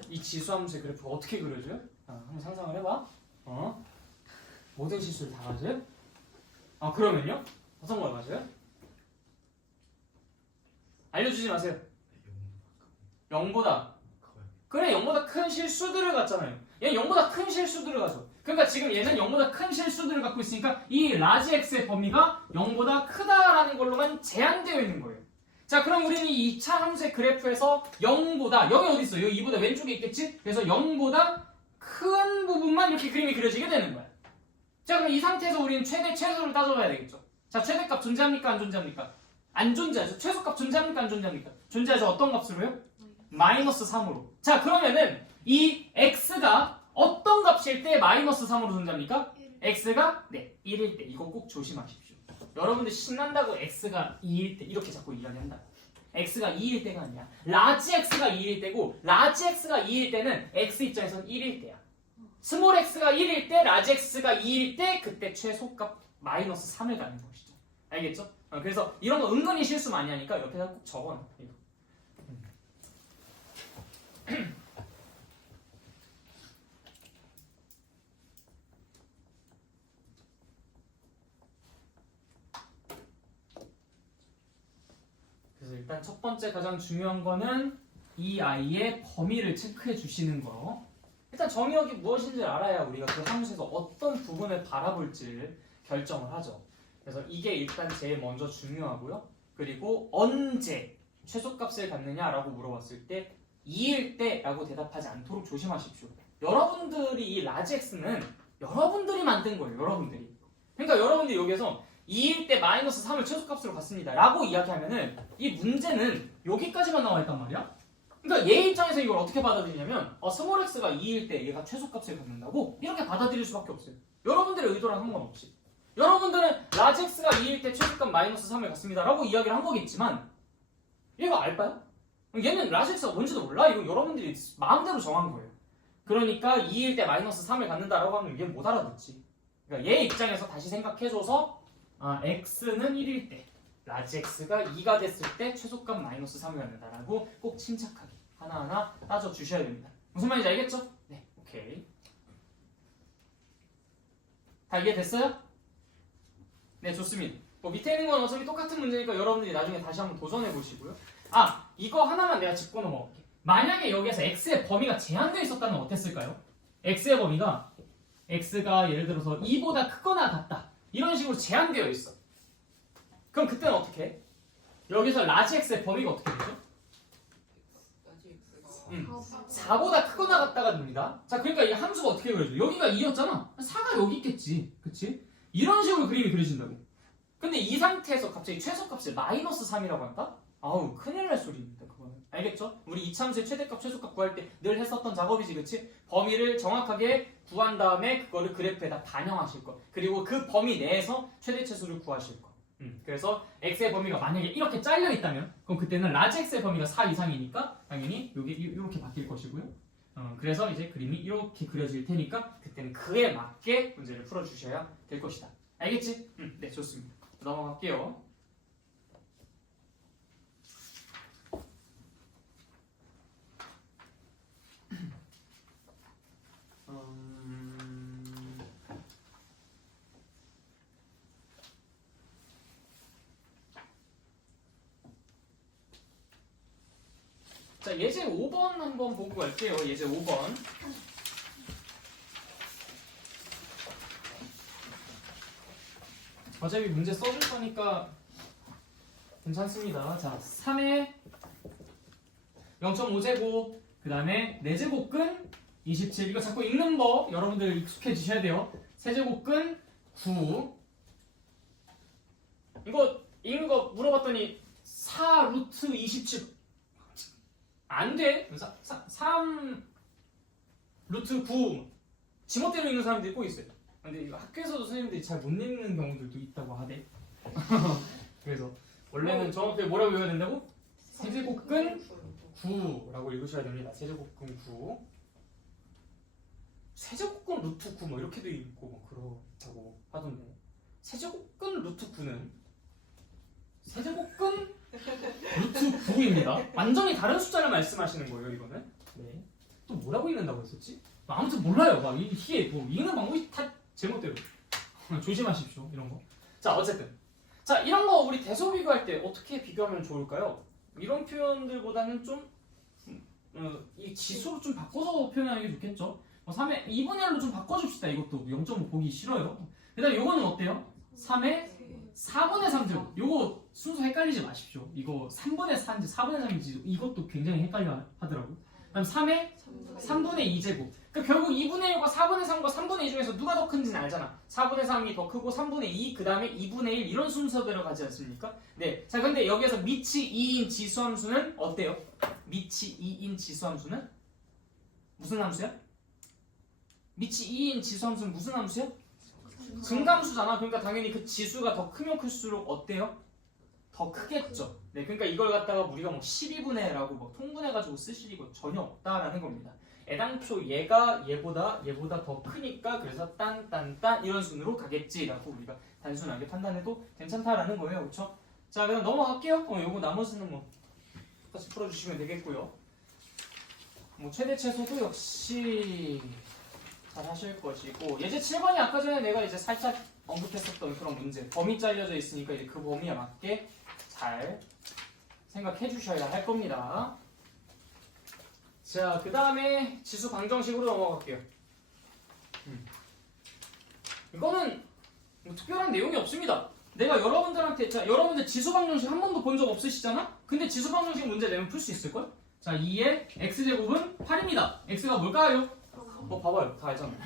이 지수함수의 그래프가 어떻게 그려져요? 한번 상상을 해봐. 모든 실수를 다 가져요? 그러면요? 어떤 걸 가져요? 알려주지 마세요. 0보다 그래, 0보다 큰 실수들을 갖잖아요. 얘는 0보다 큰 실수들을 가져. 그러니까 지금 얘는 0보다 큰 실수들을 갖고 있으니까 이 라지 x의 범위가 0보다 크다라는 걸로만 제한되어 있는 거예요. 자, 그럼 우리는 이 2차 함수의 그래프에서 0보다, 0이 어디 있어? 여기 2보다 왼쪽에 있겠지? 그래서 0보다 큰 부분만 이렇게 그림이 그려지게 되는 거야. 자, 그럼 이 상태에서 우리는 최대 최소를 따져봐야 되겠죠. 자, 최대값 존재합니까? 안 존재합니까? 안 존재하죠. 최소값 존재합니까? 안 존재합니까? 존재하죠. 어떤 값으로요? -3으로. 자, 그러면은 이 x가 어떤 값일 때 -3으로 존재합니까? x가 1일 때. 이거 꼭 조심하십시오. 여러분들 신난다고 x가 2일 때 이렇게 자꾸 이야기한다. x가 2일 때가 아니야. 라지 x가 2일 때고 라지 x가 2일 때는 x 입장에선 1일 때야. 스몰 x가 1일 때, 라지 x가 2일 때 그때 최소값 -3을 갖는 것이죠. 알겠죠? 그래서 이런 거 은근히 실수 많이 하니까 옆에다 꼭 적어놔. 그래서 일단 첫 번째 가장 중요한 거는 이 아이의 범위를 체크해 주시는 거. 일단 정의역이 무엇인지 알아야 우리가 그 함수에서 어떤 부분을 바라볼지를 결정을 하죠. 그래서 이게 일단 제일 먼저 중요하고요. 그리고 언제 최소값을 갖느냐라고 물어봤을 때 2일 때라고 대답하지 않도록 조심하십시오. 여러분들이 이 라지 x는 여러분들이 만든 거예요. 여러분들이. 그러니까 여러분들이 여기에서 2일 때 -3을 최소값으로 갖습니다 라고 이야기하면은 이 문제는 여기까지만 나와 있단 말이야. 그러니까 얘 입장에서 이걸 어떻게 받아들이냐면 스몰 x가 2일 때 얘가 최소값을 갖는다고 이렇게 받아들일 수밖에 없어요. 여러분들의 의도랑 상관없이. 여러분들은 라지 x가 2일 때 최소값 -3을 갖습니다 라고 이야기를 한 거겠지만 얘가 알바야? 얘는 라지 x가 뭔지도 몰라. 이거 여러분들이 마음대로 정한 거예요. 그러니까 2일 때 -3을 갖는다라고 하면 얘는 못 알아듣지. 그러니까 얘 입장에서 다시 생각해줘서 x는 1일 때 라지 x가 2가 됐을 때 최소값 -3을 갖는다라고 꼭 침착하게 하나하나 따져주셔야 됩니다. 무슨 말인지 알겠죠? 네, 오케이. 다 이해됐어요? 네, 좋습니다. 밑에 있는 건 어차피 똑같은 문제니까 여러분들이 나중에 다시 한번 도전해 보시고요. 이거 하나만 내가 짚고 넘어갈게. 만약에 여기에서 x의 범위가 제한되어 있었다면 어땠을까요? x의 범위가 x가 예를 들어서 2보다 크거나 같다 이런 식으로 제한되어 있어. 그럼 그때는 어떻게 해? 여기서 라지 x의 범위가 어떻게 되죠? 나지 X가 4보다 크거나 같다가 됩니다. 자, 그러니까 이 함수가 어떻게 그려져? 여기가 2였잖아. 4가 여기 있겠지. 그치? 이런 식으로 그림이 그려진다고. 근데 이 상태에서 갑자기 최소값을 마이너스 3이라고 한다? 아우, 큰일 날 소리입니다. 그거는. 알겠죠? 우리 이차함수의 최대값, 최소값 구할 때 늘 했었던 작업이지, 그치? 범위를 정확하게 구한 다음에 그거를 그래프에다 반영하실 거. 그리고 그 범위 내에서 최대치수를 구하실 거. 그래서 x의 범위가 만약에 이렇게 잘려 있다면 그럼 그때는 라지 x의 범위가 4 이상이니까 당연히 여기 이렇게 바뀔 것이고요. 그래서 이제 그림이 이렇게 그려질 테니까 그때는 그에 맞게 문제를 풀어주셔야 될 것이다. 알겠지? 네, 좋습니다. 넘어갈게요. 자, 예제 5번 한번 보고 갈게요. 예제 5번. 어차피 문제 써줄 거니까 괜찮습니다. 자, 3의 0.5제곱, 그 다음에 4제곱근 27. 이거 자꾸 읽는 법 여러분들 익숙해지셔야 돼요. 세제곱근 9. 이거 읽는 거 물어봤더니 4 루트 27. 안 돼. 3 루트 9. 지멋대로 읽는 사람들이 꼭 있어요. 근데 이거 학교에서도 선생님들이 잘 못 읽는 경우들도 있다고 하대. 그래서 원래는 정확하게 뭐라고 읽어야 된다고? 세제곱근 9라고 읽으셔야 됩니다. 세제곱근 9. 세제곱근 루트 9 뭐 이렇게도 읽고 뭐 그렇다고 하던데. 세제곱근 루트 9는 세제곱근 루트 9입니다. 완전히 다른 숫자를 말씀하시는 거예요, 이거는. 네. 또 뭐라고 읽는다고 했었지? 아무튼 몰라요. 막 이게 뭐 읽는 방법이 다 제멋대로. 조심하십시오, 이런 거. 자, 어쨌든. 자, 이런 거 우리 대소 비교할 때 어떻게 비교하면 좋을까요? 이런 표현들보다는 좀 이 지수로 좀 바꿔서 표현하는 게 좋겠죠. 3의 2분의 1로 좀 바꿔줍시다. 이것도 0.5 보기 싫어요. 그 다음에 요거는 어때요? 3의 4분의 3제곱. 요거 순서 헷갈리지 마십시오. 이거 3분의 4인지 4분의 3인지 이것도 굉장히 헷갈려 하더라고요. 그 다음 3의 3분의 2제곱. 그러니까 결국 2분의 1과 4분의 3과 3분의 2 중에서 누가 더 큰지는 알잖아. 4분의 3이 더 크고 3분의 2, 그 다음에 2분의 1 이런 순서대로 가지 않습니까? 네. 자, 근데 여기에서 밑이 2인 지수함수는 어때요? 밑이 2인 지수함수는 무슨 함수야? 밑이 2인 지수함수는 무슨 함수야? 증감수잖아. 그러니까 당연히 그 지수가 더 크면 클수록 어때요? 더 크겠죠. 네, 그러니까 이걸 갖다가 우리가 뭐 12분의라고 뭐 통분해가지고 쓰실 이거 전혀 없다라는 겁니다. 애당초 얘가 얘보다 더 크니까 그래서 딴 이런 순으로 가겠지라고 우리가 단순하게 판단해도 괜찮다라는 거예요. 그렇죠? 자, 그럼 넘어갈게요. 요거 나머지는 뭐 똑같이 풀어주시면 되겠고요. 뭐 최대 최소도 역시 잘 하실 것이고, 예제 7번이 아까 전에 내가 이제 살짝 언급했었던 그런 문제, 범위 잘려져 있으니까 이제 그 범위에 맞게 잘 생각해 주셔야 할 겁니다. 자, 그 다음에 지수 방정식으로 넘어갈게요. 이거는 뭐 특별한 내용이 없습니다. 내가 여러분들한테, 자, 여러분들 지수 방정식 한 번도 본 적 없으시잖아? 근데 지수 방정식 문제 내면 풀 수 있을걸? 자, 2의 x제곱은 8입니다. x가 뭘까요? 봐봐요. 다 알잖아요.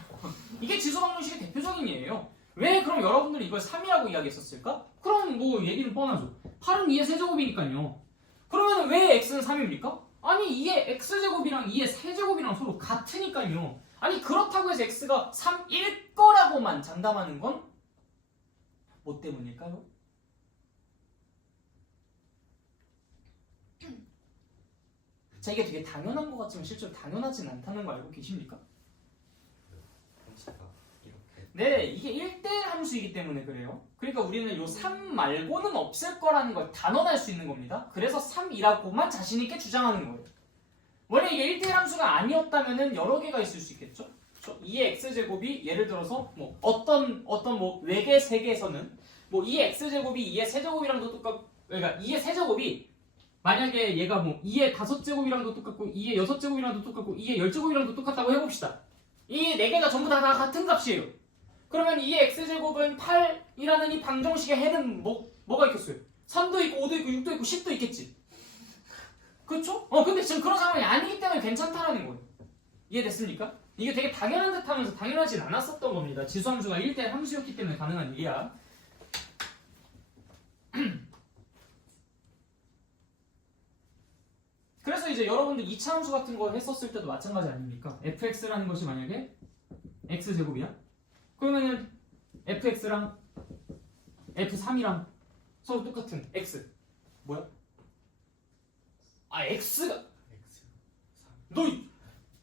이게 지수 방정식의 대표적인 예예요. 왜 그럼 여러분들이 이걸 3이라고 이야기했었을까? 그럼 뭐 얘기는 뻔하죠. 8은 2의 세제곱이니까요. 그러면 왜 x는 3입니까? 아니 2의 x제곱이랑 2의 세제곱이랑 서로 같으니까요. 아니 그렇다고 해서 x가 3일 거라고만 장담하는 건 뭐 때문일까요? 자, 이게 되게 당연한 것 같지만 실제로 당연하진 않다는 거 알고 계십니까? 형식가 이렇게 네, 이게 1대1 함수이기 때문에 그래요. 그러니까 우리는 요 3 말고는 없을 거라는 걸 단언할 수 있는 겁니다. 그래서 3이라고만 자신 있게 주장하는 거예요. 원래 이게 1대1 함수가 아니었다면은 여러 개가 있을 수 있겠죠? 2의 x제곱이 예를 들어서 뭐 어떤 뭐 외계 세계에서는 뭐 2의 x제곱이 2의 세제곱이랑도 똑같고, 그러니까 2의 세제곱이 만약에 얘가 뭐 2의 5제곱이랑도 똑같고 2의 6제곱이랑도 똑같고 2의 10제곱이랑도 똑같다고 해봅시다. 이 4개가 전부 다 같은 값이에요. 그러면 2의 x제곱은 8이라는 이 방정식의 해는 뭐가 있겠어요? 3도 있고 5도 있고 6도 있고 10도 있겠지. 그쵸? 근데 지금 그런 상황이 아니기 때문에 괜찮다라는 거예요. 이해됐습니까? 이게 되게 당연한 듯 하면서 당연하진 않았었던 겁니다. 지수함수가 1대 함수였기 때문에 가능한 일이야. 그래서 이제 여러분들 2차 함수 같은 거 했었을 때도 마찬가지 아닙니까? fx라는 것이 만약에 x제곱이야? 그러면은 fx랑 f3이랑 서로 똑같은 x 뭐야? 아 x가 X 3 너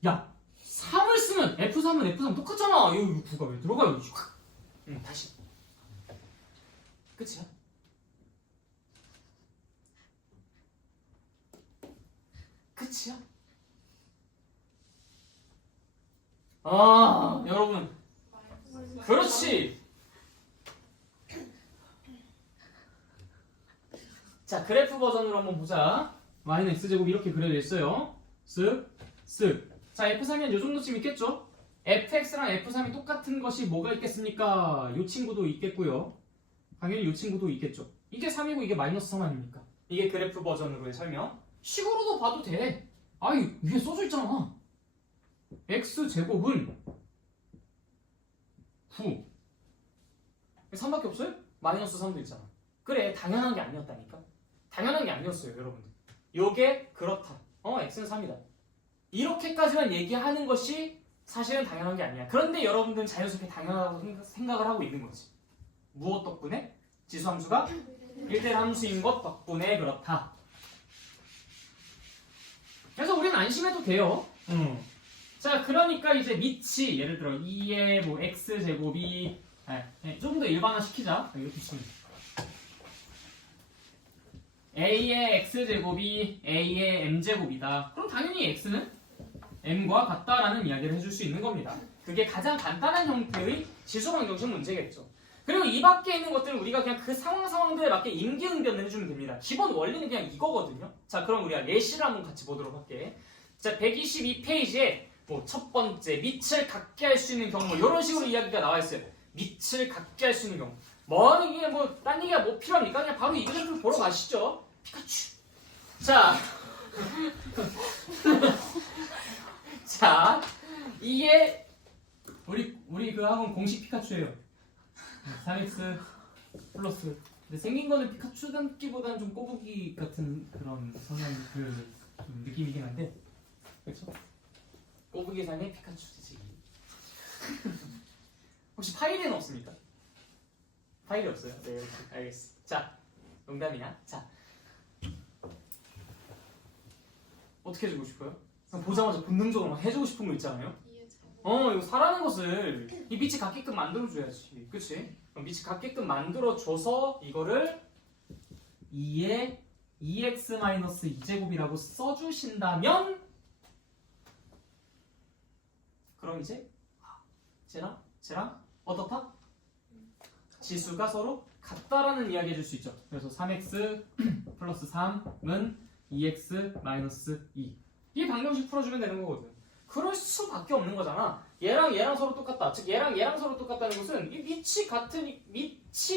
야 3을 쓰면 f3은 f3 똑같잖아. 이거 9가 왜 들어가요? 응 다시 끝이야? 끝이야? 아 여러분 그렇지. 자 그래프 버전으로 한번 보자. y는 x제곱 이렇게 그려져 있어요. 쓱쓱. 자 f3은 요 정도쯤 있겠죠? fx랑 f3이 똑같은 것이 뭐가 있겠습니까? 요 친구도 있겠고요. 당연히 요 친구도 있겠죠. 이게 3이고 이게 마이너스 3 아닙니까? 이게 그래프 버전으로의 설명. 식으로도 봐도 돼. 아이 위에 써져 있잖아. x제곱은 9 3밖에 없어요? 마이너스 3도 있잖아. 그래 당연한 게 아니었다니까. 당연한 게 아니었어요 여러분들. 요게 그렇다. x는 3이다. 이렇게까지만 얘기하는 것이 사실은 당연한 게 아니야. 그런데 여러분들은 자연스럽게 당연하다고 생각을 하고 있는 거지. 무엇 덕분에? 지수함수가 1대 함수인 것 덕분에 그렇다. 그래서 우리는 안심해도 돼요. 자 그러니까 이제 밑이 예를 들어 2의 뭐 x제곱이 좀 더 일반화 시키자. 이렇게 치면 a의 x제곱이 a의 m제곱이다. 그럼 당연히 x는 m과 같다라는 이야기를 해줄 수 있는 겁니다. 그게 가장 간단한 형태의 지수방정식 문제겠죠. 그리고 이 밖에 있는 것들은 우리가 그냥 그 상황들에 맞게 임기응변을 해주면 됩니다. 기본 원리는 그냥 이거거든요. 자 그럼 우리가 예시를 한번 같이 보도록 할게. 자 122페이지에 뭐 첫 번째 밑을 갖게 할 수 있는 경우 이런 식으로 이야기가 나와 있어요. 밑을 갖게 할 수 있는 경우. 뭐 이게 뭐 딴 얘기가 뭐 필요합니까? 그냥 바로 이 그래프를 보러 가시죠. 피카츄. 자, 자 이게 우리 그 학원 공식 피카츄예요. 3x 플러스. 근데 생긴 거는 피카츄 닮기보다는 좀 꼬부기 같은 그런 성향 좀 느낌이긴 한데, 그렇죠? 꼬부기 상의 피카츄지. 혹시 파일에는 없습니까? 파일이 없어요? 네, 이렇게 알겠어. 자, 농담이야. 자, 어떻게 해주고 싶어요? 그냥 보자마자 본능적으로 막 해주고 싶은 거 있잖아요. 이거 사라는 것을 이 밑이 같게끔 만들어줘야지, 그치? 그럼 밑이 같게끔 만들어줘서 이거를 2의 2x-2제곱이라고 써주신다면 그럼 이제 쟤랑 어떻다? 지수가 서로 같다라는 이야기 해줄 수 있죠. 그래서 3x 플러스 3은 2x-2 이 방정식 풀어주면 되는 거거든. 그럴 수밖에 없는 거잖아. 얘랑 서로 똑같다. 즉 얘랑 서로 똑같다는 것은 이 밑이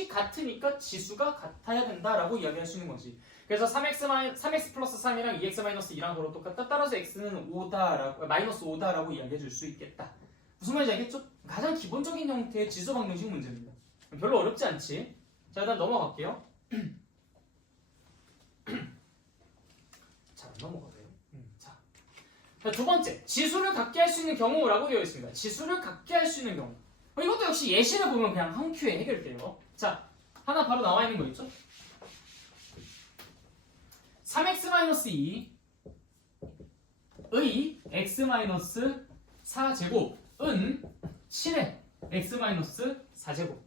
같으니까 지수가 같아야 된다라고 이야기할 수 있는 거지. 그래서 3x 플러스 3이랑 2x-2랑 서로 똑같다. 따라서 x는 5다라고 마이너스 5다라고 이야기해 줄 수 있겠다. 무슨 말인지 알겠죠? 가장 기본적인 형태의 지수 방정식 문제입니다. 별로 어렵지 않지? 자 일단 넘어갈게요. 잘 안 넘어가네요. 자, 두 번째 지수를 갖게 할 수 있는 경우라고 되어 있습니다. 지수를 갖게 할 수 있는 경우. 이것도 역시 예시를 보면 그냥 한 큐에 해결돼요. 자, 하나 바로 나와 있는 거 있죠? 3x-2의 x-4제곱은 7의 x-4제곱.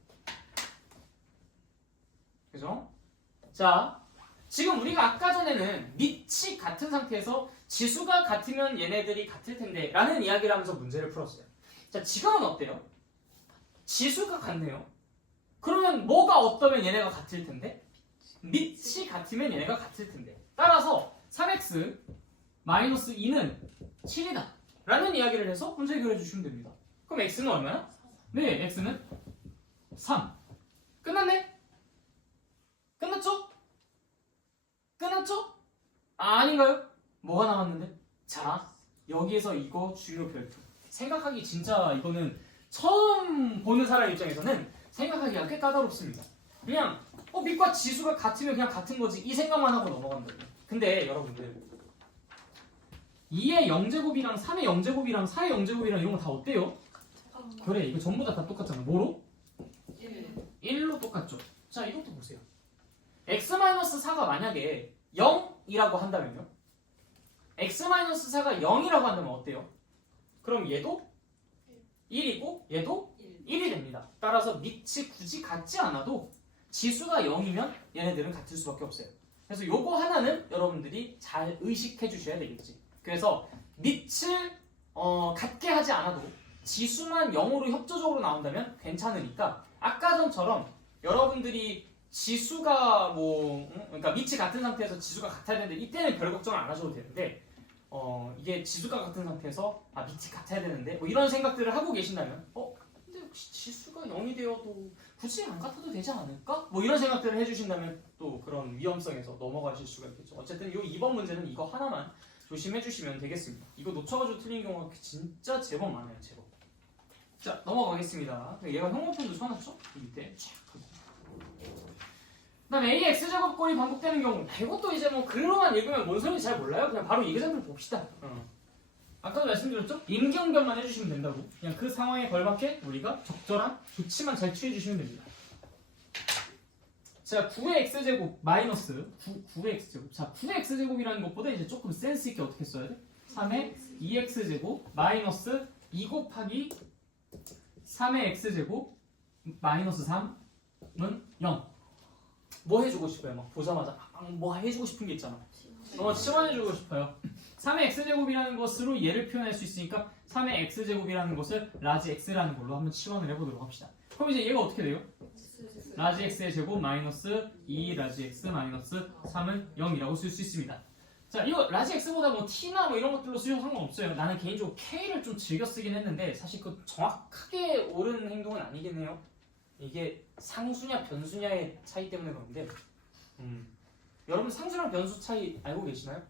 그죠? 자, 지금 우리가 아까 전에는 밑이 같은 상태에서 지수가 같으면 얘네들이 같을 텐데 라는 이야기를 하면서 문제를 풀었어요. 자, 지금은 어때요? 지수가 같네요. 그러면 뭐가 어떠면 얘네가 같을 텐데? 밑이 같으면 얘네가 같을 텐데. 따라서 3x 마이너스 2는 7이다 라는 이야기를 해서 문제 해결해 주시면 됩니다. 그럼 x는 얼마야? 네, x는 3. 끝났네? 끝났죠? 끝났죠? 아, 아닌가요? 뭐가 남았는데? 자, 여기에서 이거 주요 별표. 생각하기 진짜 이거는 처음 보는 사람 입장에서는 생각하기가 꽤 까다롭습니다. 그냥 밑과 지수가 같으면 그냥 같은 거지 이 생각만 하고 넘어간다고요. 근데 여러분들 2의 0제곱이랑 3의 0제곱이랑 4의 0제곱이랑 이런 거 다 어때요? 그래, 이거 전부 다 똑같잖아. 뭐로? 1로 똑같죠. 자, 이것도 보세요. x-4가 만약에 0이라고 한다면요. x-4가 0이라고 한다면 어때요? 그럼 얘도 1이고 얘도 1이 됩니다. 따라서 밑이 굳이 같지 않아도 지수가 0이면 얘네들은 같을 수밖에 없어요. 그래서 요거 하나는 여러분들이 잘 의식해 주셔야 되겠지. 그래서 밑을 같게 하지 않아도 지수만 0으로 협조적으로 나온다면 괜찮으니까 아까 전처럼 여러분들이 지수가 그러니까 밑이 같은 상태에서 지수가 같아야 되는데 이때는 별 걱정을 안 하셔도 되는데 이게 지수가 같은 상태에서 밑이 같아야 되는데 이런 생각들을 하고 계신다면 근데 혹시 지수가 0이 되어도 굳이 안 같아도 되지 않을까? 이런 생각들을 해주신다면 또 그런 위험성에서 넘어가실 수가 있겠죠. 어쨌든 이 2번 문제는 이거 하나만 조심해 주시면 되겠습니다. 이거 놓쳐가지고 틀린 경우가 진짜 제법 많아요. 제법. 자, 넘어가겠습니다. 얘가 형광펜도 써놨죠? 이 밑에 쫙. 그 다음에 AX제곱꼴이 반복되는 경우 이것도 이제 글로만 읽으면 뭔 소리인지 잘 몰라요. 그냥 바로 이 계산을 봅시다. 아까도 말씀드렸죠? 임기응변만 해주시면 된다고. 그냥 그 상황에 걸맞게 우리가 적절한 조치만 잘 취해주시면 됩니다. 자, 9의 x제곱 마이너스 9의 x제곱. 자, 9의 x제곱이라는 것보다 이제 조금 센스 있게 어떻게 써야 돼? 3의 2x제곱 마이너스 2 곱하기 3의 x제곱 마이너스 3은 0. 뭐 해주고 싶어요? 막 보자마자 뭐 해주고 싶은 게 있잖아. 치환해주고 싶어요. 3의 x제곱이라는 것으로 얘를 표현할 수 있으니까 3의 x제곱이라는 것을 라지 x라는 걸로 한번 치환을 해보도록 합시다. 그럼 이제 얘가 어떻게 돼요? 라지 x의 제곱 마이너스 2 라지 x 마이너스 3은 0이라고 쓸 수 있습니다. 자, 이거 라지 x보다 t나 이런 것들로 쓰셔도 상관없어요. 나는 개인적으로 k를 좀 즐겨 쓰긴 했는데 사실 그 정확하게 옳은 행동은 아니긴 해요. 이게 상수냐 변수냐의 차이 때문에 그런데 여러분 상수랑 변수 차이 알고 계시나요?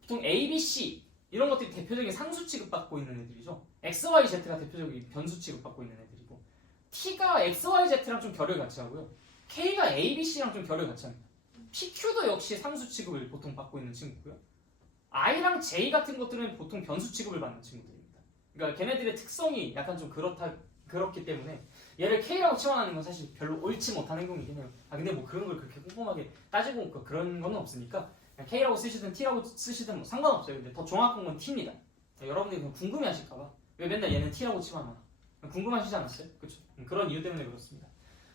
보통 A, B, C 이런 것들이 대표적인 상수 취급받고 있는 애들이죠. X, Y, Z가 대표적인 변수 취급받고 있는 애들이고 T가 X, Y, Z랑 좀 결을 같이 하고요. K가 A, B, C랑 좀 결을 같이 합니다. P, Q도 역시 상수 취급을 보통 받고 있는 친구고요. I랑 J 같은 것들은 보통 변수 취급을 받는 친구들입니다. 그러니까 걔네들의 특성이 약간 좀 그렇기 때문에 얘를 K라고 치환하는 건 사실 별로 옳지 못한 행동이긴 해요. 근데 그런 걸 그렇게 꼼꼼하게 따지고 그런 건 없으니까 그냥 K라고 쓰시든 T라고 쓰시든 상관없어요. 근데 더 정확한 건 T입니다. 여러분들이 그냥 궁금해하실까봐 왜 맨날 얘는 T라고 치환하나 궁금하시지 않았어요? 그렇죠? 그런 이유 때문에 그렇습니다.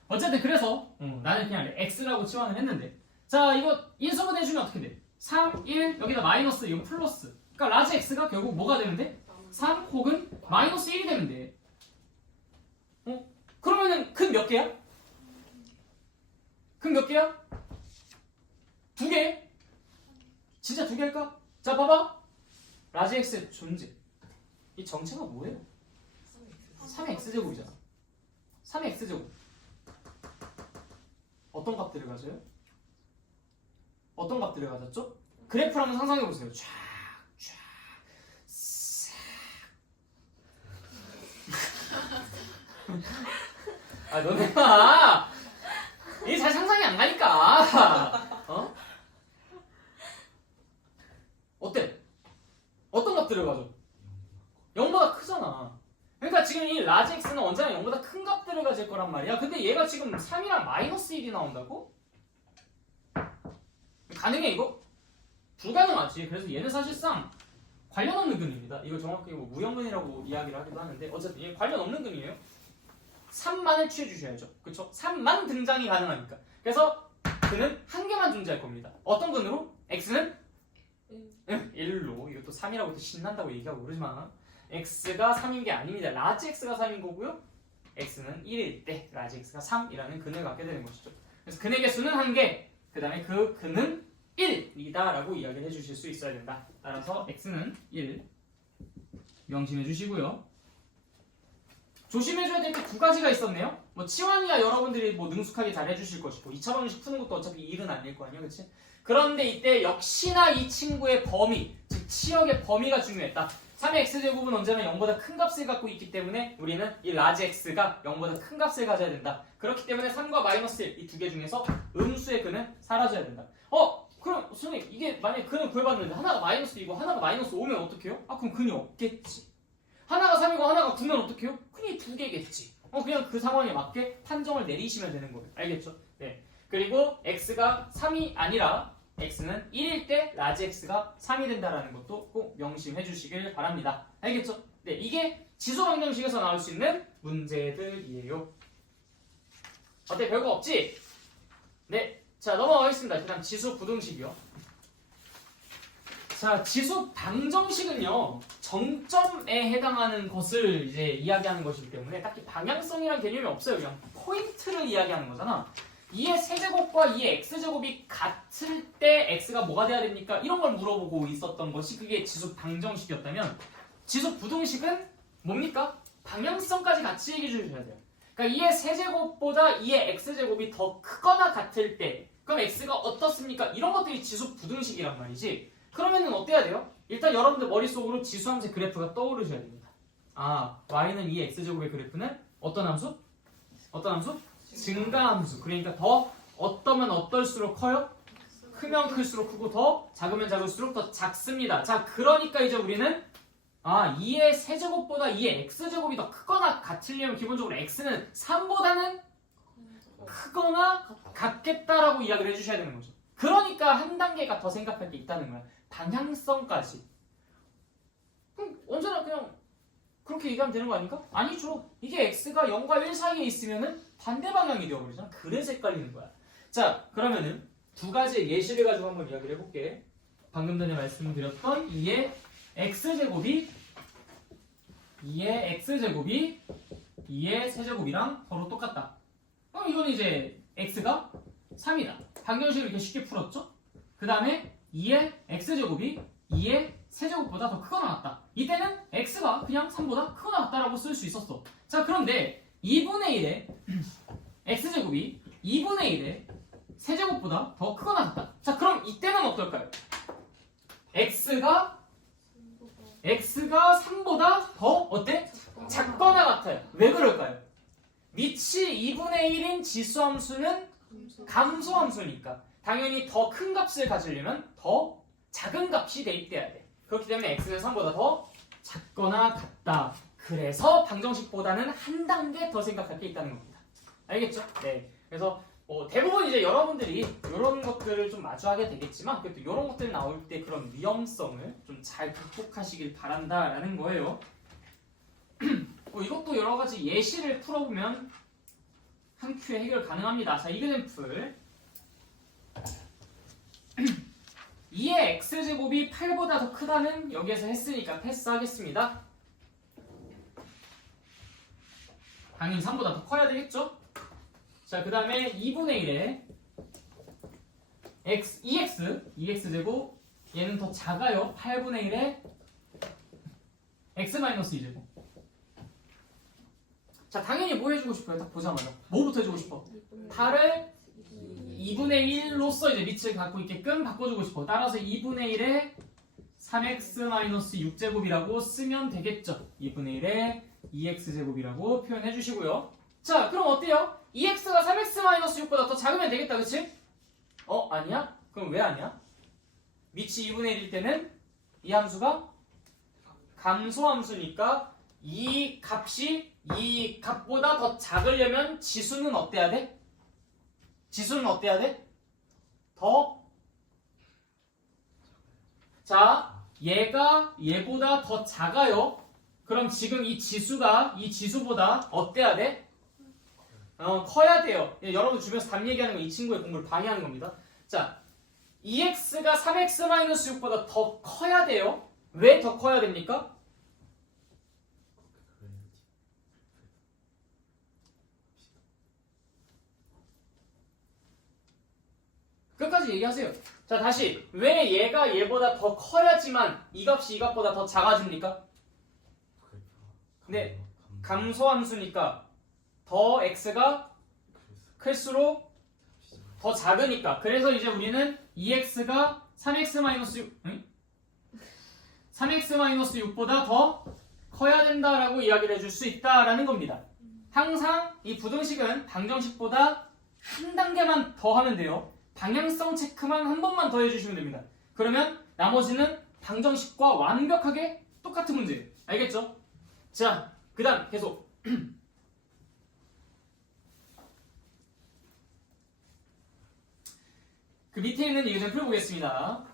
어쨌든 그래서 나는 그냥 X라고 치환을 했는데 자, 이거 인수분 해주면 어떻게 돼? 3, 1 여기다 마이너스 이거 플러스. 그러니까 라지 X가 결국 뭐가 되면 돼? 3 혹은 마이너스 1이 되면 돼. 그러면은 근 몇 개야? 근 몇 개야? 2개? 진짜 2개 할까? 자, 봐봐. 라지 X의 존재. 이 정체가 뭐예요? 3의 X제곱이잖아. 3의 X제곱. 어떤 값들을 가져요? 어떤 값들을 가졌죠? 그래프를 한번 상상해보세요. 쫙, 쫙, 싹. 너네가 이게 잘 상상이 안 가니까. 어때? 어떤 값들을 가져? 0보다 크잖아. 그러니까 지금 이 라지 x는 언제나 0보다 큰 값들을 가질 거란 말이야. 근데 얘가 지금 3이랑 마이너스 1이 나온다고? 가능해 이거? 불가능하지. 그래서 얘는 사실상 관련 없는 근입니다. 이거 정확히 무형근이라고 이야기를 하기도 하는데 어쨌든 얘 관련 없는 근이에요. 3만을 취해주셔야죠. 그쵸? 3만 등장이 가능하니까. 그래서 그는 한 개만 존재할 겁니다. 어떤 근으로? x는 1로. 이것도 3이라고 신난다고 얘기하고 그러지만 x가 3인 게 아닙니다. 라지 x가 3인 거고요. x는 1일 때 라지 x가 3이라는 근을 갖게 되는 것이죠. 그래서 근의 개수는 1개. 그 다음에 그 근은 1이다 라고 이야기를 해주실 수 있어야 된다. 따라서 x는 1 명심해 주시고요. 조심해줘야 될 게 두 가지가 있었네요. 뭐 치환이야 여러분들이 뭐 능숙하게 잘 해주실 것이고 2차 방정식 푸는 것도 어차피 1은 아닐 거 아니에요, 그렇지? 그런데 이때 역시나 이 친구의 범위, 즉 치역의 범위가 중요했다. 3의 x제곱은 언제나 0보다 큰 값을 갖고 있기 때문에 우리는 이 라지 x가 0보다 큰 값을 가져야 된다. 그렇기 때문에 3과 마이너스 1 이 두 개 중에서 음수의 근은 사라져야 된다. 그럼 선생님 이게 만약에 근을 구해봤는데 하나가 마이너스 2고 하나가 마이너스 5면 어떡해요? 그럼 근이 없겠지. 하나가 3이고 하나가 9면 어떡해요? 근이 두 개겠지. 그냥 그 상황에 맞게 판정을 내리시면 되는 거예요. 알겠죠? 네. 그리고 x가 3이 아니라 x는 1일 때 라지 x가 3이 된다라는 것도 꼭 명심해 주시길 바랍니다. 알겠죠? 네, 이게 지수 방정식에서 나올 수 있는 문제들이에요. 어때? 별거 없지? 네, 자 넘어가겠습니다. 그다음 지수 부등식이요. 자, 지수 방정식은요 정점에 해당하는 것을 이제 이야기하는 것이기 때문에 딱히 방향성이란 개념이 없어요. 그냥 포인트를 이야기하는 거잖아. 2의 세제곱과 2의 x제곱이 같을 때 x가 뭐가 돼야 됩니까? 이런 걸 물어보고 있었던 것이 그게 지수 방정식이었다면 지수 부등식은 뭡니까? 방향성까지 같이 얘기해 주셔야 돼요. 그러니까 2의 세제곱보다 2의 x제곱이 더 크거나 같을 때 그럼 x가 어떻습니까? 이런 것들이 지수 부등식이란 말이지. 그러면은 어때야 돼요? 일단 여러분들 머릿속으로 지수함수의 그래프가 떠오르셔야 됩니다. y는 2의 x제곱의 그래프는 어떤 함수? 어떤 함수? 증가함수. 그러니까 더 어떠면 어떨수록 커요? 크면 클수록 크고 더 작으면 작을수록 더 작습니다. 자, 그러니까 이제 우리는 2의 세제곱보다 2의 x제곱이 더 크거나 같으려면 기본적으로 x는 3보다는 크거나 같겠다라고 이야기를 해주셔야 되는 거죠. 그러니까 한 단계가 더 생각할 게 있다는 거야. 방향성까지. 그럼 언제나 그냥 그렇게 얘기하면 되는 거 아닌가? 아니죠. 이게 x가 0과 1 사이에 있으면은 반대 방향이 되어버리잖아. 그래서 헷갈리는 거야. 자, 그러면은 두 가지의 예시를 가지고 한번 이야기를 해볼게. 방금 전에 말씀드렸던 2의 x제곱이 2의 세제곱이랑 서로 똑같다. 그럼 이건 이제 x가 3이다. 방정식을 이렇게 쉽게 풀었죠? 그 다음에 2의 x제곱이 2의 세제곱보다 더 크거나 같다. 이때는 x가 그냥 3보다 크거나 같다라고 쓸 수 있었어. 자, 그런데 2분의 1의 x제곱이 2분의 1의 세제곱보다 더 크거나 같다. 자, 그럼 이때는 어떨까요? x가 3보다 더 어때? 작거나 같아요. 왜 그럴까요? 밑이 2분의 1인 지수함수는 감소함수니까 당연히 더 큰 값을 가지려면 더 작은 값이 대입돼야 돼. 그렇기 때문에 x는 3보다 더 작거나 같다. 그래서 방정식보다는 한 단계 더 생각할 게 있다는 겁니다. 알겠죠? 네. 그래서 대부분 이제 여러분들이 이런 것들을 좀 마주하게 되겠지만 그래도 이런 것들 나올 때 그런 위험성을 좀 잘 극복하시길 바란다라는 거예요. 이것도 여러 가지 예시를 풀어보면 한 큐에 해결 가능합니다. 자, 이그램플 2의 x제곱이 8보다 더 크다는 여기에서 했으니까 패스하겠습니다. 당연히 3보다 더 커야 되겠죠? 자, 그 다음에 2분의 1의 2x제곱 얘는 더 작아요. 8분의 1의 x-2제곱. 자, 당연히 뭐 해주고 싶어요? 딱 보자마자 뭐부터 해주고 싶어? 8을 2분의 1로서 이제 밑을 갖고 있게끔 바꿔주고 싶어. 따라서 2분의 1에 3x-6제곱이라고 쓰면 되겠죠. 2분의 1에 2x제곱이라고 표현해 주시고요. 자, 그럼 어때요? 2x가 3x-6보다 더 작으면 되겠다, 그치? 아니야? 그럼 왜 아니야? 밑이 2분의 1일 때는 이 함수가 감소함수니까 이 값보다 더 작으려면 지수는 어때야 돼? 지수는 어때야 돼? 자, 얘보다 더 작아요. 그럼 지금 이 지수가 이 지수보다 어때야 돼? 커야 돼요. 여러분 주변에서 답 얘기하는 건 이 친구의 공부를 방해하는 겁니다. 자, 2x가 3x-6보다 더 커야 돼요. 왜 더 커야 됩니까? 끝까지 얘기하세요. 자 다시 왜 얘가 얘보다 더 커야지만 이 값이 이 값보다 더 작아집니까? 네. 감소함수니까 더 x가 클수록 더 작으니까. 그래서 이제 우리는 2x가 3x-6 응? 3x-6보다 더 커야 된다라고 이야기를 해줄 수 있다라는 겁니다. 항상 이 부등식은 방정식보다 한 단계만 더 하면 돼요. 방향성 체크만 한 번만 더 해주시면 됩니다. 그러면 나머지는 방정식과 완벽하게 똑같은 문제예요. 알겠죠? 자, 그 다음 계속 그 밑에 있는 얘기 좀 풀어보겠습니다.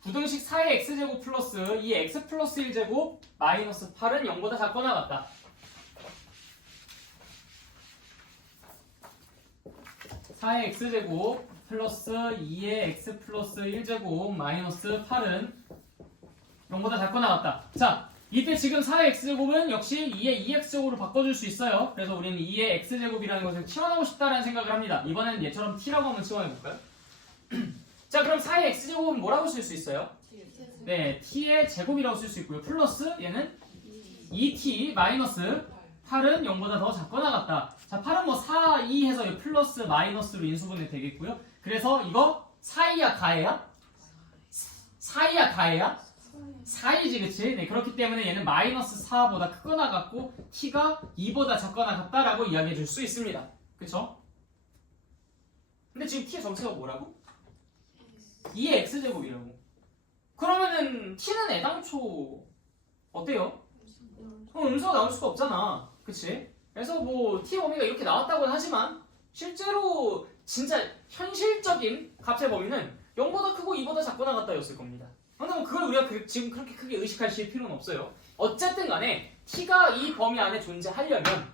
부등식 4의 x제곱 플러스 2의 x 플러스 1제곱 마이너스 8은 0보다 작거나 같다. 4의 x제곱 플러스 2의 x 플러스 1제곱 마이너스 8은 0보다 작거나 같다. 자, 이때 지금 4의 x제곱은 역시 2의 2x제곱으로 바꿔줄 수 있어요. 그래서 우리는 2의 x제곱이라는 것을 치환하고 싶다는 생각을 합니다. 이번에는 얘처럼 t라고 한번 치환해볼까요? 자, 그럼 4의 x제곱은 뭐라고 쓸 수 있어요? 네, t의 제곱이라고 쓸 수 있고요. 플러스 얘는 2t 마이너스 8은 0보다 더 작거나 같다. 자, 8은 뭐 4, 2 해서 플러스 마이너스로 인수분해 되겠고요. 그래서 이거 4이야 가해야? 4이야 가해야? 4이지 그치? 네, 그렇기 때문에 얘는 마이너스 4보다 크거나 같고 t가 2보다 작거나 같다라고 이야기해 줄 수 있습니다. 그쵸? 근데 지금 t의 정체가 뭐라고? 2의 x제곱이라고. 그러면은 t는 애당초 어때요? 음수가 나올 수가 없잖아. 그치? 그래서 뭐 t 범위가 이렇게 나왔다고는 하지만 실제로 진짜 현실적인 값의 범위는 0보다 크고 2보다 작거나 같다였을 겁니다. 근데 뭐 그걸 우리가 지금 그렇게 크게 의식하실 필요는 없어요. 어쨌든 간에 t가 이 범위 안에 존재하려면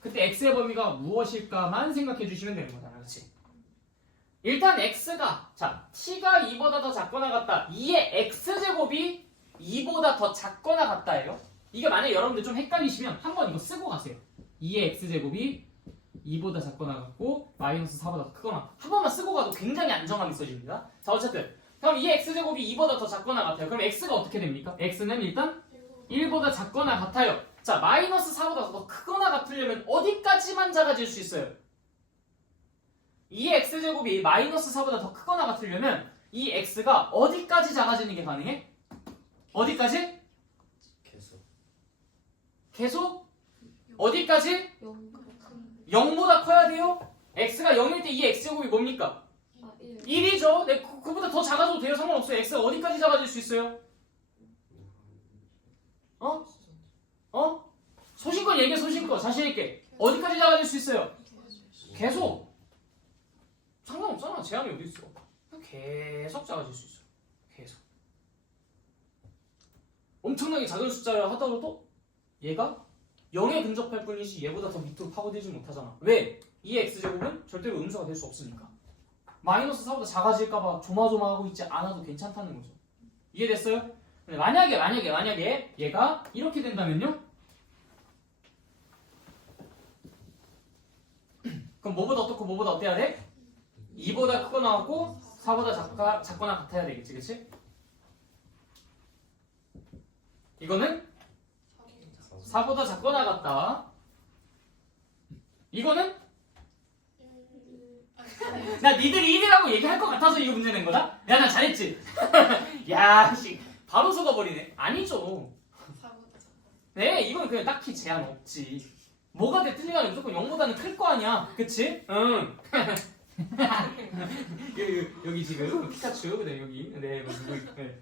그때 x의 범위가 무엇일까만 생각해 주시면 되는 거다. 그렇지? 일단 x가 자 t가 2보다 더 작거나 같다. 2의 x제곱이 2보다 더 작거나 같다예요. 이게 만약에 여러분들 좀 헷갈리시면 한번 이거 쓰고 가세요. 2의 x제곱이 2보다 작거나 같고 마이너스 4보다 더 크거나 한 번만 쓰고 가도 굉장히 안정감이 있어집니다. 자 어쨌든 그럼 2의 x제곱이 2보다 더 작거나 같아요. 그럼 x가 어떻게 됩니까? x는 일단 1보다 작거나 같아요. 자 마이너스 4보다 더 크거나 같으려면 어디까지만 작아질 수 있어요? 2의 x제곱이 마이너스 4보다 더 크거나 같으려면 이 x가 어디까지 작아지는 게 가능해? 어디까지? 계속? 어디까지? 0보다 커야 돼요? x가 0일 때 이 x제곱이 뭡니까? 1이죠. 네, 그보다 더 작아져도 돼요. 상관없어요. x가 어디까지 작아질 수 있어요? 소신껏 얘기해. 소신껏 자신있게 어디까지 작아질 수 있어요? 계속. 상관없잖아. 제한이 어디 있어? 계속 작아질 수 있어요. 계속. 엄청나게 작은 숫자를 하더라도 얘가 0에 근접할 뿐이지 얘보다 더 밑으로 파고들지 못하잖아. 왜? 이 x제곱은 절대로 음수가 될 수 없으니까. 마이너스 4보다 작아질까봐 조마조마하고 있지 않아도 괜찮다는 거죠. 이해됐어요? 근데 만약에 얘가 이렇게 된다면요? 그럼 뭐보다 어떻고 뭐보다 어때야 돼? 2보다 크거나 같고 4보다 작거나 같아야 되겠지, 그치? 이거는 4보다 작거나 같다. 이거는 나 니들이 1이라고 얘기할 것 같아서 이거 문제 낸 거다? 야, 나 잘했지? 야, 씨, 바로 속아버리네. 아니죠. 네, 이건 그냥 딱히 제한 없지. 뭐가 됐든 간에 무조건 0보다는 클 거 아니야. 그치? 응. 여기 지금 피카츄, 그다음에 여기, 네, 누구, 네.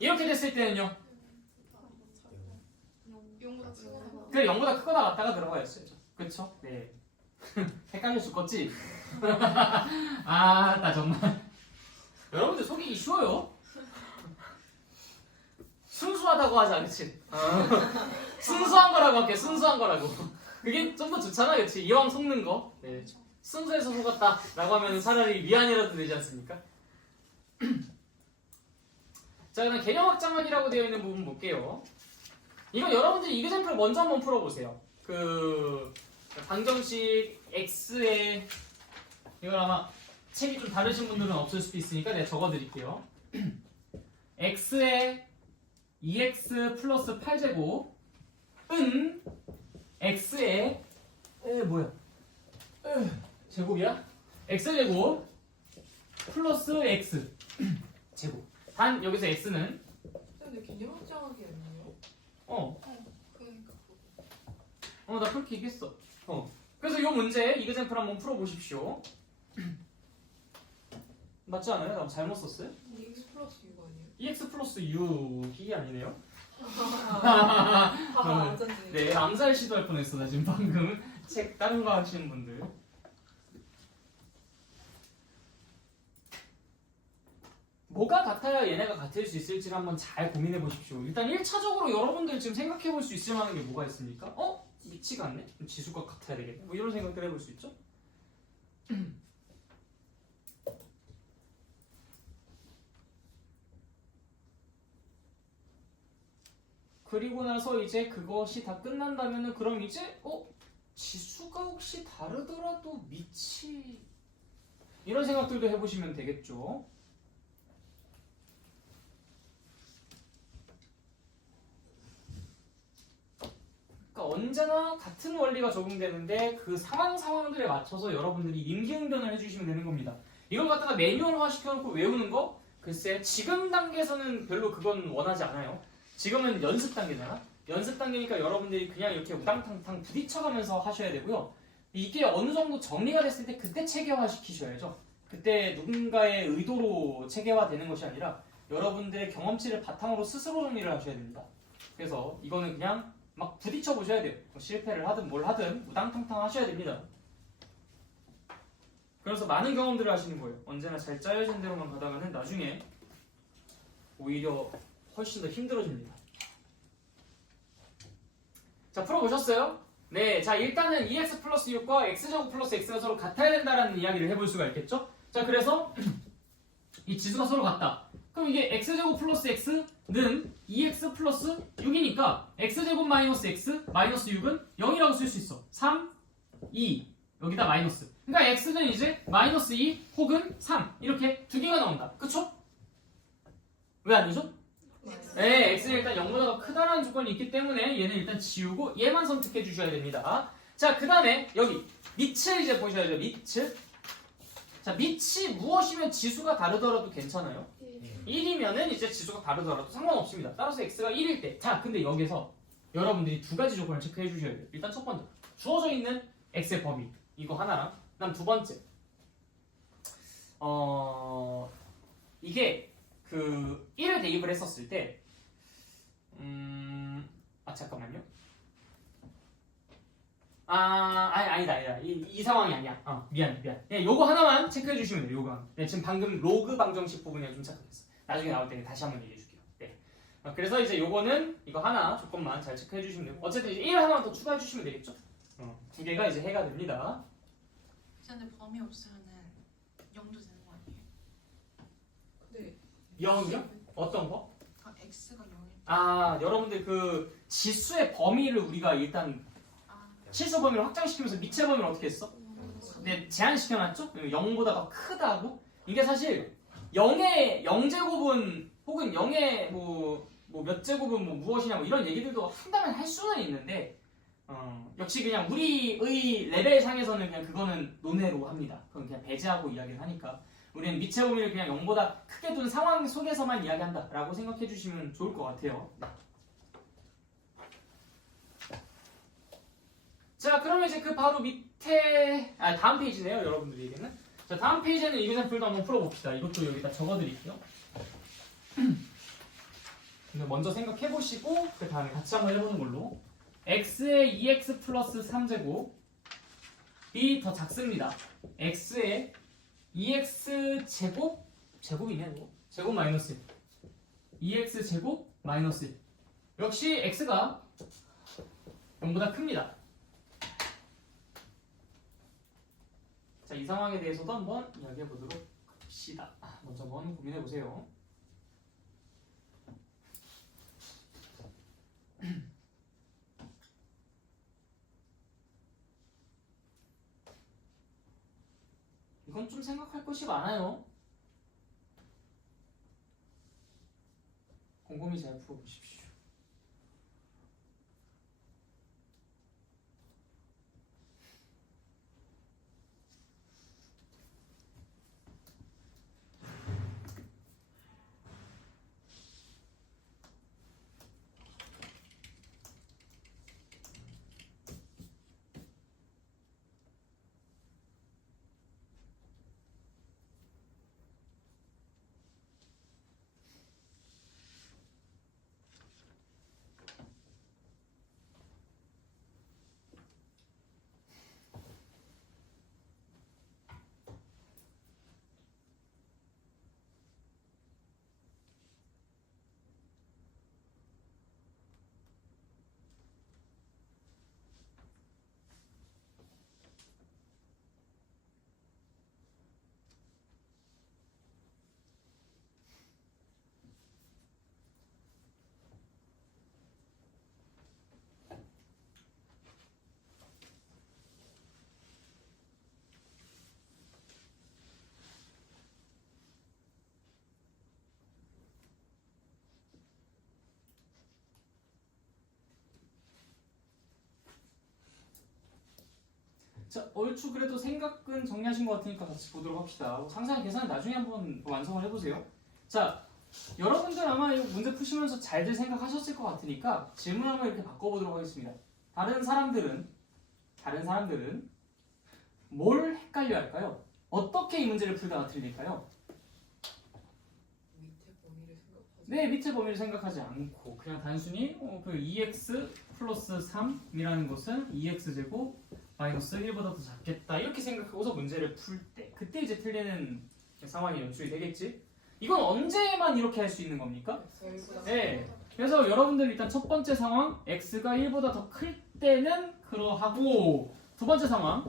이렇게 됐을 때는요. 그래 0보다 크거나 같다가 들어가야죠. 그쵸? 네. 헷갈려 죽겠지? 아, 나 정말. 여러분들 속이기 쉬워요. 순수하다고 하자, 그치? 순수한 거라고 할게, 순수한 거라고. 그게 좀 더 좋잖아, 그치? 이왕 속는 거. 네. 순수해서 속았다 라고 하면 차라리 미안이라도 되지 않습니까? 자, 그럼 개념 확장하기라고 되어 있는 부분 볼게요. 이거 여러분들이 이그샘플 먼저 한번 풀어보세요. 그 방정식 x의 이걸 아마 책이 좀 다르신 분들은 없을 수도 있으니까 내가 적어드릴게요. x에 2x 플러스 8제곱은 x에 제곱이야? x제곱 플러스 x 제곱. 단 여기서 x는 근데 균형정하기 아니에요? 그러니까 나 그렇게 얘기했어. 그래서 이 문제 이그젠플 한번 풀어보십시오. 맞지 않아요? 나 잘못 썼어요? x 플러스 6 아니에요? 2x 플러스 6이 아니네요? 하하 어쩐지. 네, 암살 시도할 뻔했어. 나 지금 방금 책 다른 거 하시는 분들. 뭐가 같아야 얘네가 같을 수 있을지를 한번 잘 고민해 보십시오. 일단 1차적으로 여러분들 지금 생각해 볼 수 있을 만한 게 뭐가 있습니까? 미치가 않네? 그럼 지수가 같아야 되겠네. 뭐 이런 생각들 해볼 수 있죠? 그리고 나서 이제 그것이 다 끝난다면은 그럼 이제 지수가 혹시 다르더라도 미치 이런 생각들도 해보시면 되겠죠. 그러니까 언제나 같은 원리가 적용되는데 그 상황들에 맞춰서 여러분들이 임기응변을 해주시면 되는 겁니다. 이걸 갖다가 매뉴얼화 시켜놓고 외우는 거? 글쎄 지금 단계에서는 별로 그건 원하지 않아요. 지금은 연습 단계잖아. 연습 단계니까 여러분들이 그냥 이렇게 우당탕탕 부딪혀가면서 하셔야 되고요. 이게 어느 정도 정리가 됐을 때 그때 체계화 시키셔야죠. 그때 누군가의 의도로 체계화 되는 것이 아니라 여러분들의 경험치를 바탕으로 스스로 정리를 하셔야 됩니다. 그래서 이거는 그냥 막 부딪혀 보셔야 돼요. 실패를 하든 뭘 하든 우당탕탕 하셔야 됩니다. 그래서 많은 경험들을 하시는 거예요. 언제나 잘 짜여진 대로만 가다가는 나중에 오히려 훨씬 더 힘들어집니다. 자, 풀어보셨어요? 네, 자 일단은 2x 플러스 6과 x제곱 플러스 x가 서로 같아야 된다라는 이야기를 해볼 수가 있겠죠? 자, 그래서 이 지수가 서로 같다. 그럼 이게 x제곱 플러스 x는 2x 플러스 6이니까 x제곱 마이너스 x 마이너스 6은 0이라고 쓸 수 있어. 3, 2 여기다 마이너스. 그러니까 x는 이제 마이너스 2 혹은 3 이렇게 두 개가 나온다. 그쵸? 왜 아니죠? 네, x는 일단 0보다 더 크다라는 조건이 있기 때문에 얘는 일단 지우고 얘만 선택해 주셔야 됩니다. 자, 그 다음에 여기 밑을 이제 보셔야죠. 밑을. 자, 밑이 무엇이면 지수가 다르더라도 괜찮아요? 1이면은 이제 지수가 다르더라도 상관없습니다. 따라서 x가 1일 때. 자, 근데 여기서 여러분들이 두 가지 조건을 체크해 주셔야 돼요. 일단 첫 번째, 주어져 있는 x의 범위. 이거 하나랑, 그다음 두 번째. 이게 그 1을 대입을 했었을 때 잠깐만요. 아니다. 이 상황이 아니야. 미안. 네, 요거 하나만 체크해 주시면 돼요. 요거 하나. 네, 지금 방금 로그 방정식 부분이 좀 착각했어. 나중에 나올 때 다시 한번 얘기해 줄게요. 네. 그래서 이제 요거는 이거 하나 조건만 잘 체크해 주시면 돼요. 어쨌든 이제 1 하나만 더 추가해 주시면 되겠죠? 두 개가 이제 해가 됩니다. 근데 범위 없으면은 0도 되는 거 아니에요? 근데 0이요? 어떤 거? x가 0일 여러분들 그 지수의 범위를 우리가 일단 실수 범위를 확장시키면서 미체 범위를 어떻게 했어? 네, 제한시켜놨죠? 0보다 더 크다고? 이게 사실 0의 0제곱은 혹은 0의 몇 제곱은 무엇이냐 이런 얘기들도 한다면 할 수는 있는데 역시 그냥 우리의 레벨상에서는 그냥 그거는 논외로 합니다. 그건 그냥 배제하고 이야기를 하니까 우리는 미체 범위를 그냥 0보다 크게 둔 상황 속에서만 이야기한다 라고 생각해 주시면 좋을 것 같아요. 자, 그러면 이제 그 바로 밑에 다음 페이지네요, 여러분들에게는. 자, 다음 페이지에는 이그젠플도 한번 풀어봅시다. 이것도 여기다 적어드릴게요. 근데 먼저 생각해 보시고 그 다음에 같이 한번 해보는 걸로. x의 2x 플러스 3제곱이 더 작습니다. x의 2x 제곱이네 이거. 제곱 마이너스 2x 제곱 마이너스 1. 역시 x가 0보다 큽니다. 자, 이 상황에 대해서도 한번 이야기해 보도록 합시다. 먼저 한번 고민해 보세요. 이건 이건 좀 생각할 것이 많아요. 곰곰이 잘 풀어보십시오. 자, 얼추 그래도 생각은 정리하신 것 같으니까 같이 보도록 합시다. 상세한 계산은 나중에 한번 완성을 해보세요. 자, 여러분들 아마 이 문제 푸시면서 잘들 생각하셨을 것 같으니까 질문 한번 이렇게 바꿔보도록 하겠습니다. 다른 사람들은 뭘 헷갈려 할까요? 어떻게 이 문제를 풀다가 틀릴까요? 밑에 범위를 생각하지. 네, 밑에 범위를 생각하지 않고 그냥 단순히 그 2x 플러스 3이라는 것은 2x제곱 마이너스 1보다 더 작겠다 이렇게 생각하고서 문제를 풀 때 그때 이제 틀리는 상황이 연출이 되겠지? 이건 언제만 이렇게 할 수 있는 겁니까? 네. 그래서 여러분들 일단 첫 번째 상황 x가 1보다 더 클 때는 그러하고 두 번째 상황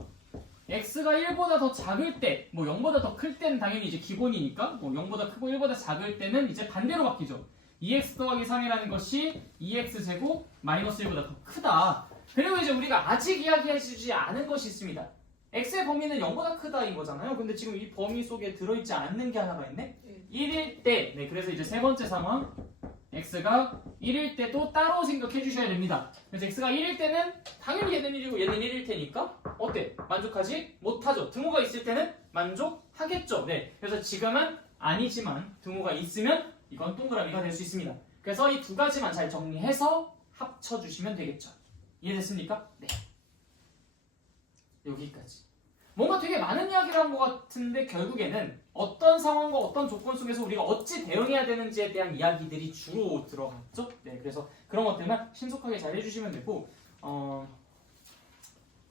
x가 1보다 더 작을 때, 뭐 0보다 더 클 때는 당연히 이제 기본이니까 뭐 0보다 크고 1보다 작을 때는 이제 반대로 바뀌죠. 2x 더하기 3이라는 것이 2x 제곱 마이너스 1보다 더 크다. 그리고 이제 우리가 아직 이야기해주지 않은 것이 있습니다. x의 범위는 0보다 크다인 거잖아요. 근데 지금 이 범위 속에 들어있지 않는 게 하나가 있네. 1일 때, 네, 그래서 이제 세 번째 상황 x가 1일 때도 따로 생각해 주셔야 됩니다. 그래서 x가 1일 때는 당연히 얘는 1이고 얘는 1일 테니까 어때? 만족하지 못하죠. 등호가 있을 때는 만족하겠죠. 네, 그래서 지금은 아니지만 등호가 있으면 이건 동그라미가 될 수 있습니다. 그래서 이 두 가지만 잘 정리해서 합쳐주시면 되겠죠. 이해됐습니까? 네. 여기까지. 뭔가 되게 많은 이야기를 한 것 같은데 결국에는 어떤 상황과 어떤 조건 속에서 우리가 어찌 대응해야 되는지에 대한 이야기들이 주로 들어갔죠. 네, 그래서 그런 것들만 신속하게 잘 해주시면 되고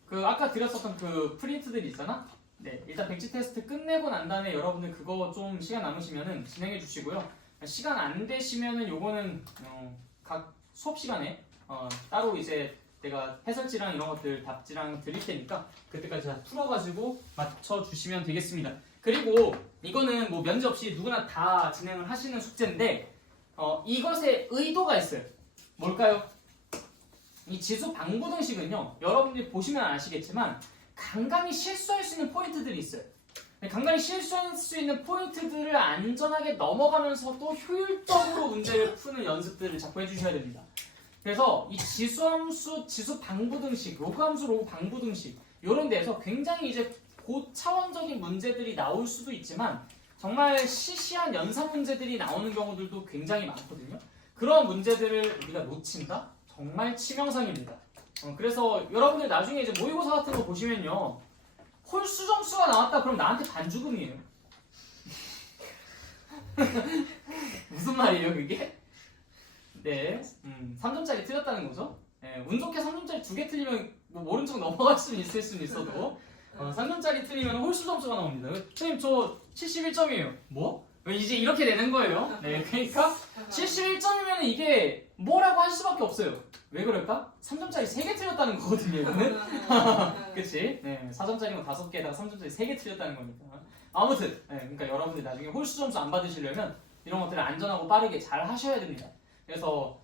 그 아까 드렸었던 그 프린트들이 있잖아. 네, 일단 백지 테스트 끝내고 난 다음에 여러분들 그거 좀 시간 남으시면은 진행해 주시고요. 시간 안 되시면은 요거는 각 수업 시간에 따로 이제 내가 해설지랑 이런 것들 답지랑 드릴 테니까 그때까지 다 풀어가지고 맞춰주시면 되겠습니다. 그리고 이거는 뭐 면제 없이 누구나 다 진행을 하시는 숙제인데 이것에 의도가 있어요. 뭘까요? 이 지수 방부등식은요, 여러분들이 보시면 아시겠지만 간간히 실수할 수 있는 포인트들이 있어요. 간간히 실수할 수 있는 포인트들을 안전하게 넘어가면서도 효율적으로 문제를 푸는 연습들을 자꾸 해주셔야 됩니다. 그래서 이 지수함수, 지수 방부등식, 로그함수, 로그 방부등식 이런 데서 굉장히 이제 고차원적인 문제들이 나올 수도 있지만 정말 시시한 연산 문제들이 나오는 경우들도 굉장히 많거든요. 그런 문제들을 우리가 놓친다? 정말 치명상입니다. 그래서 여러분들 나중에 이제 모의고사 같은 거 보시면요, 홀수 점수가 나왔다 그럼 나한테 반죽음이에요. 무슨 말이에요 그게? 네, 3점짜리 틀렸다는 거죠. 네, 운 좋게 3점짜리 2개 틀리면 뭐 모른 척 넘어갈 수는 있을 수는 있어도 3점짜리 틀리면 홀수 점수가 나옵니다. 선생님 저 71점이에요. 뭐? 이제 이렇게 되는 거예요. 네, 그러니까 71점이면 이게 뭐라고 할 수밖에 없어요. 왜 그럴까? 3점짜리 3개 틀렸다는 거거든요, 이거는. 그치? 네, 4점짜리가 5개에다가 3점짜리 3개 틀렸다는 겁니다. 아무튼, 네, 그러니까 여러분들 나중에 홀수 점수 안 받으시려면 이런 것들을 안전하고 빠르게 잘 하셔야 됩니다. 그래서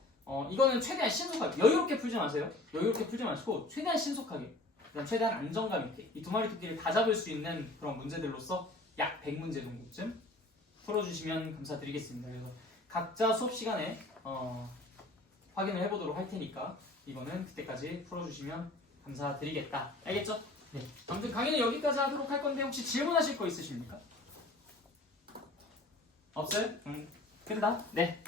이거는 최대한 신속하게, 여유롭게 풀지 마세요. 여유롭게 풀지 마시고 최대한 신속하게. 그다음 최대한 안정감 있게 이 두 마리 토끼를 다 잡을 수 있는 그런 문제들로서 약 100문제 정도쯤 풀어주시면 감사드리겠습니다. 그래서 각자 수업 시간에 확인을 해보도록 할 테니까 이거는 그때까지 풀어주시면 감사드리겠다. 알겠죠? 네. 아무튼 강의는 여기까지 하도록 할 건데 혹시 질문하실 거 있으십니까? 없어요? 끝다. 네.